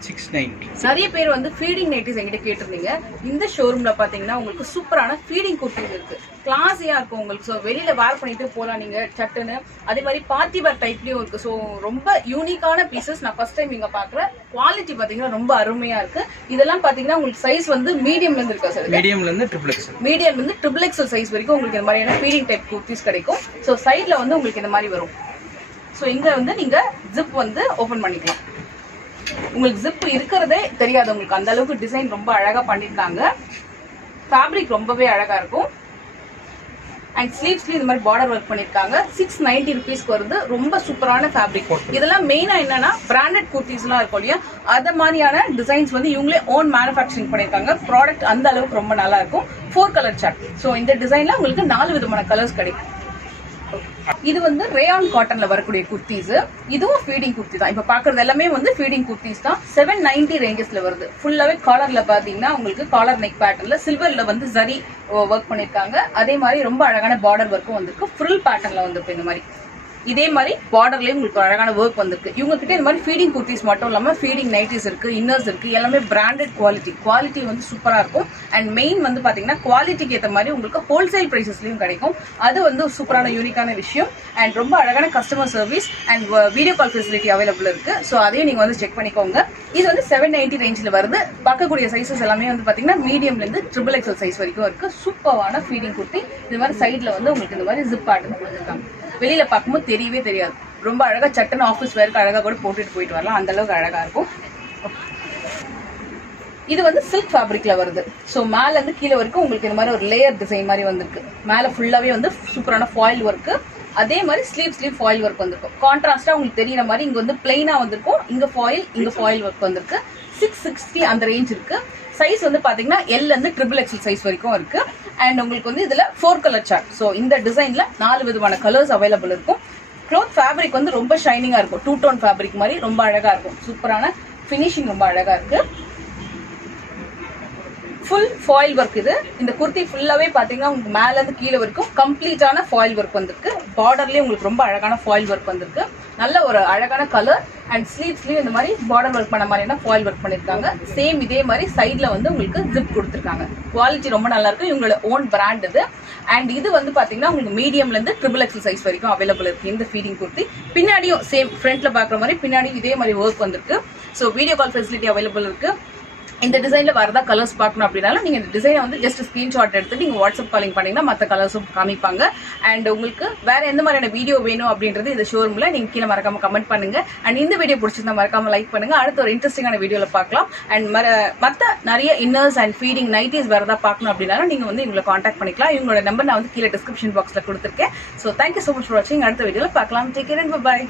690. நிறைய பேர் வந்து ஃபீடிங் நைட்டிஸ் என்கிட்ட கேட்டிருந்தீங்க. இந்த ஷோரூம்ல பாத்தீங்கன்னா உங்களுக்கு சூப்பரான ஃபீடிங் குர்த்திஸ் இருக்கு. கிளாஸியா இருக்கும் உங்களுக்கு. ஸோ வெளியில வேர் பண்ணிட்டு போகலாம் நீங்க சட்டுன்னு. அதே மாதிரி பார்ட்டி வேர் டைப்லயும் இருக்கு. ஸோ ரொம்ப யூனிக்கான பீசஸ் நான் ஃபர்ஸ்ட் டைம் இங்க பாக்குறேன். குவாலிட்டி பாத்தீங்கன்னா ரொம்ப அருமையா இருக்கு. இதெல்லாம் பாத்தீங்கன்னா உங்களுக்கு சைஸ் வந்து மீடியம்ல இருந்து இருக்கா சார்? மீடியம்ல இருந்து ட்ரிபிள் எக்ஸல் சைஸ் வரைக்கும் உங்களுக்கு இந்த மாதிரியான ஃபீடிங் டைப் குர்த்திஸ் கிடைக்கும். ஸோ சைட்ல வந்து உங்களுக்கு இந்த மாதிரி வரும். ஸோ இங்க வந்து நீங்க ஜிப் வந்து ஓபன் பண்ணிக்கலாம். உங்களுக்கு ஜிப் இருக்கிறதே தெரியாது. உங்களுக்கு அந்த அளவுக்கு டிசைன் ரொம்ப அழகா பண்ணிருக்காங்க. ஃபேப்ரிக் ரொம்பவே அழகா இருக்கும். அண்ட் ஸ்லீவ்ஸ்லயும் இந்த மாதிரி பார்டர் ஒர்க் பண்ணிருக்காங்க. 690 ருபீஸ்க்கு வருது. ரொம்ப சூப்பரான ஃபேப்ரிக். இதெல்லாம் மெயினா என்னன்னா பிராண்டட் குர்த்திஸ் எல்லாம் இருக்கும் இல்லையா, அத மாதிரியான டிசைன்ஸ் வந்து இவங்களே ஓன் மேனுஃபேக்சரிங் பண்ணிருக்காங்க. ப்ராடக்ட் அந்த அளவுக்கு ரொம்ப நல்லா இருக்கும். 4 கலர் சார்ட். ஸோ இந்த டிசைன்ல உங்களுக்கு 4 விதமான கலர்ஸ் கிடைக்கும். இது வந்து ரேயான் காட்டன்ல வரக்கூடிய குர்த்திஸ். இதுவும் ஃபீடிங் குர்த்தி தான். இப்ப பாக்குறது எல்லாமே வந்து ஃபீடிங் குர்த்திஸ் தான். 790 ரேஞ்சஸ்ல வருது. ஃபுல்லாவே காலர்ல பாத்தீங்கன்னா உங்களுக்கு காலர் நெக் பேட்டர்ன்ல சில்வர்ல வந்து ஜரி ஒர்க் பண்ணிருக்காங்க. அதே மாதிரி ரொம்ப அழகான பார்டர் ஒர்க்கும் வந்திருக்கு. ஃப்ரில் பேட்டர்ன்ல வந்திருக்கு. இந்த மாதிரி இதே மாதிரி பார்டர்லயே உங்களுக்கு அழகான ஒர்க் வந்திருக்கு. இவங்க கிட்ட இந்த மாதிரி ஃபீடிங் குர்த்திஸ் மட்டும் இல்லாம ஃபீடிங் நைட்டிஸ் இருக்கு, இன்னர்ஸ் இருக்கு. எல்லாமே பிராண்டட் குவாலிட்டி வந்து சூப்பரா இருக்கும். அண்ட் மெயின் வந்து பாத்தீங்கன்னா குவாலிட்டிக்கு ஏற்ற மாதிரி உங்களுக்கு ஹோல்சேல் பிரைசஸ்லயும் கிடைக்கும். அது வந்து சூப்பரான யூனிக்கான விஷயம். அண்ட் ரொம்ப அழகான customer service and video call facility available இருக்கு. ஸோ அதையும் நீங்க வந்து செக் பண்ணிக்கோங்க. இது வந்து 790 ரேஞ்சில் வருது. பார்க்கக்கூடிய சைஸஸ் எல்லாமே வந்து பாத்தீங்கன்னா மீடியம்ல இருந்து XXL சைஸ் வரைக்கும் இருக்கு. சூப்பரான ஃபீடிங் குர்த்தி. இது மாதிரி சைட்ல வந்து உங்களுக்கு இந்த மாதிரி ஜிப் பேட்டர்ன் கொடுத்துருக்காங்க. வெளியில பார்க்கும்போது தெரியவே தெரியாது. ரொம்ப அழகா சட்டன் ஆஃபீஸ் வேர்க்கு அழகா கூட போட்டுட்டு போயிட்டு வரலாம். அந்த அளவுக்கு அழகா இருக்கும். இது வந்து சில்க் ஃபேப்ரிக்ல வருது. ஸோ மேல இருந்து கீழே வரைக்கும் உங்களுக்கு இந்த மாதிரி ஒரு லேயர் டிசைன் மாதிரி வந்திருக்கு. மேல ஃபுல்லாவே வந்து சூப்பரான ஃபாயில் ஒர்க். அதே மாதிரி ஸ்லீவ் ஃபாயில் ஒர்க் வந்திருக்கும். கான்ட்ராஸ்டா உங்களுக்கு தெரியற மாதிரி இங்க வந்து பிளைனா வந்திருக்கும். இங்க ஃபாயில் ஒர்க் வந்திருக்கு. 660 அந்த ரேஞ்ச் இருக்கு. சைஸ் வந்து பாத்தீங்கன்னா L இருந்து XXL சைஸ் வரைக்கும் இருக்கு. அண்ட் உங்களுக்கு வந்து இதுல 4 கலர் சார்ட். ஸோ இந்த டிசைன்ல 4 விதமான கலர்ஸ் அவைலபிள் இருக்கும். க்ளோத் ஃபேப்ரிக் வந்து ரொம்ப ஷைனிங்கா இருக்கும். 2 டோன் ஃபேப்ரிக் மாதிரி ரொம்ப அழகா இருக்கும். சூப்பரான ஃபினிஷிங் ரொம்ப அழகா இருக்கு. Full foil work. இது இந்த குர்த்தி ஃபுல்லாவே பாத்தீங்கன்னா உங்களுக்கு மேல இருந்து கீழே வரைக்கும் கம்ப்ளீட்டான ஃபாயில் ஒர்க் வந்திருக்கு. பார்டர்லயே உங்களுக்கு ரொம்ப அழகான ஃபாயில் ஒர்க் வந்திருக்கு. நல்ல ஒரு அழகான கலர். அண்ட் ஸ்லீவ்ஸ்லயும் இந்த மாதிரி பார்டர் ஒர்க் பண்ண மாதிரியான ஃபாயில் ஒர்க் பண்ணிருக்காங்க. சேம் இதே மாதிரி சைட்ல வந்து உங்களுக்கு ஜிப் கொடுத்துருக்காங்க. குவாலிட்டி ரொம்ப நல்லா இருக்கு. இவங்களோட ஓன் பிராண்ட் இது. அண்ட் இது வந்து பாத்தீங்கன்னா உங்களுக்கு மீடியம்ல இருந்து XXL சைஸ் வரைக்கும் அவைலபிள் இருக்கு. இந்த ஃபீடிங் குர்த்தி பின்னாடியும் சேம் ஃப்ரண்ட்ல பாக்குற மாதிரி பின்னாடியும் இதே மாதிரி ஒர்க் வந்திருக்கு. So video call facility available இருக்கு. இந்த டிசைன்ல வரதா கலர்ஸ் பார்க்கணும் அப்படின்னாலும் நீங்க இந்த டிசைனை வந்து ஜஸ்ட் ஸ்கிரீன்ஷாட் எடுத்து நீங்க வாட்ஸ்அப் காலிங் பண்ணீங்கன்னா மற்ற கலர்ஸும் காமிப்பாங்க. அண்ட் உங்களுக்கு வேற எந்த மாதிரியான வீடியோ வேணும் அப்படின்றது இந்த ஷோரூம்ல நீங்க கீழே மறக்காம கமெண்ட் பண்ணுங்க. அண்ட் இந்த வீடியோ பிடிச்சிருந்தா மறக்காம லைக் பண்ணுங்க. அடுத்த ஒரு இன்ட்ரெஸ்டிங்கான வீடியோல பார்க்கலாம். அண்ட் மற்ற நிறைய இன்னர்ஸ் அண்ட் ஃபீடிங் நைட்டிஸ் வரதா பார்க்கணும் அப்படின்னாலும் நீங்க வந்து இவங்களை கான்டாக்ட் பண்ணிக்கலாம். இவங்களோட நம்பர் நான் வந்து கீழே டிஸ்கிரிப்ஷன் பாக்ஸ்ல கொடுத்துருக்கேன். So thank you so much for வாட்சிங். அடுத்த வீடியோல பார்க்கலாம். Take care and by.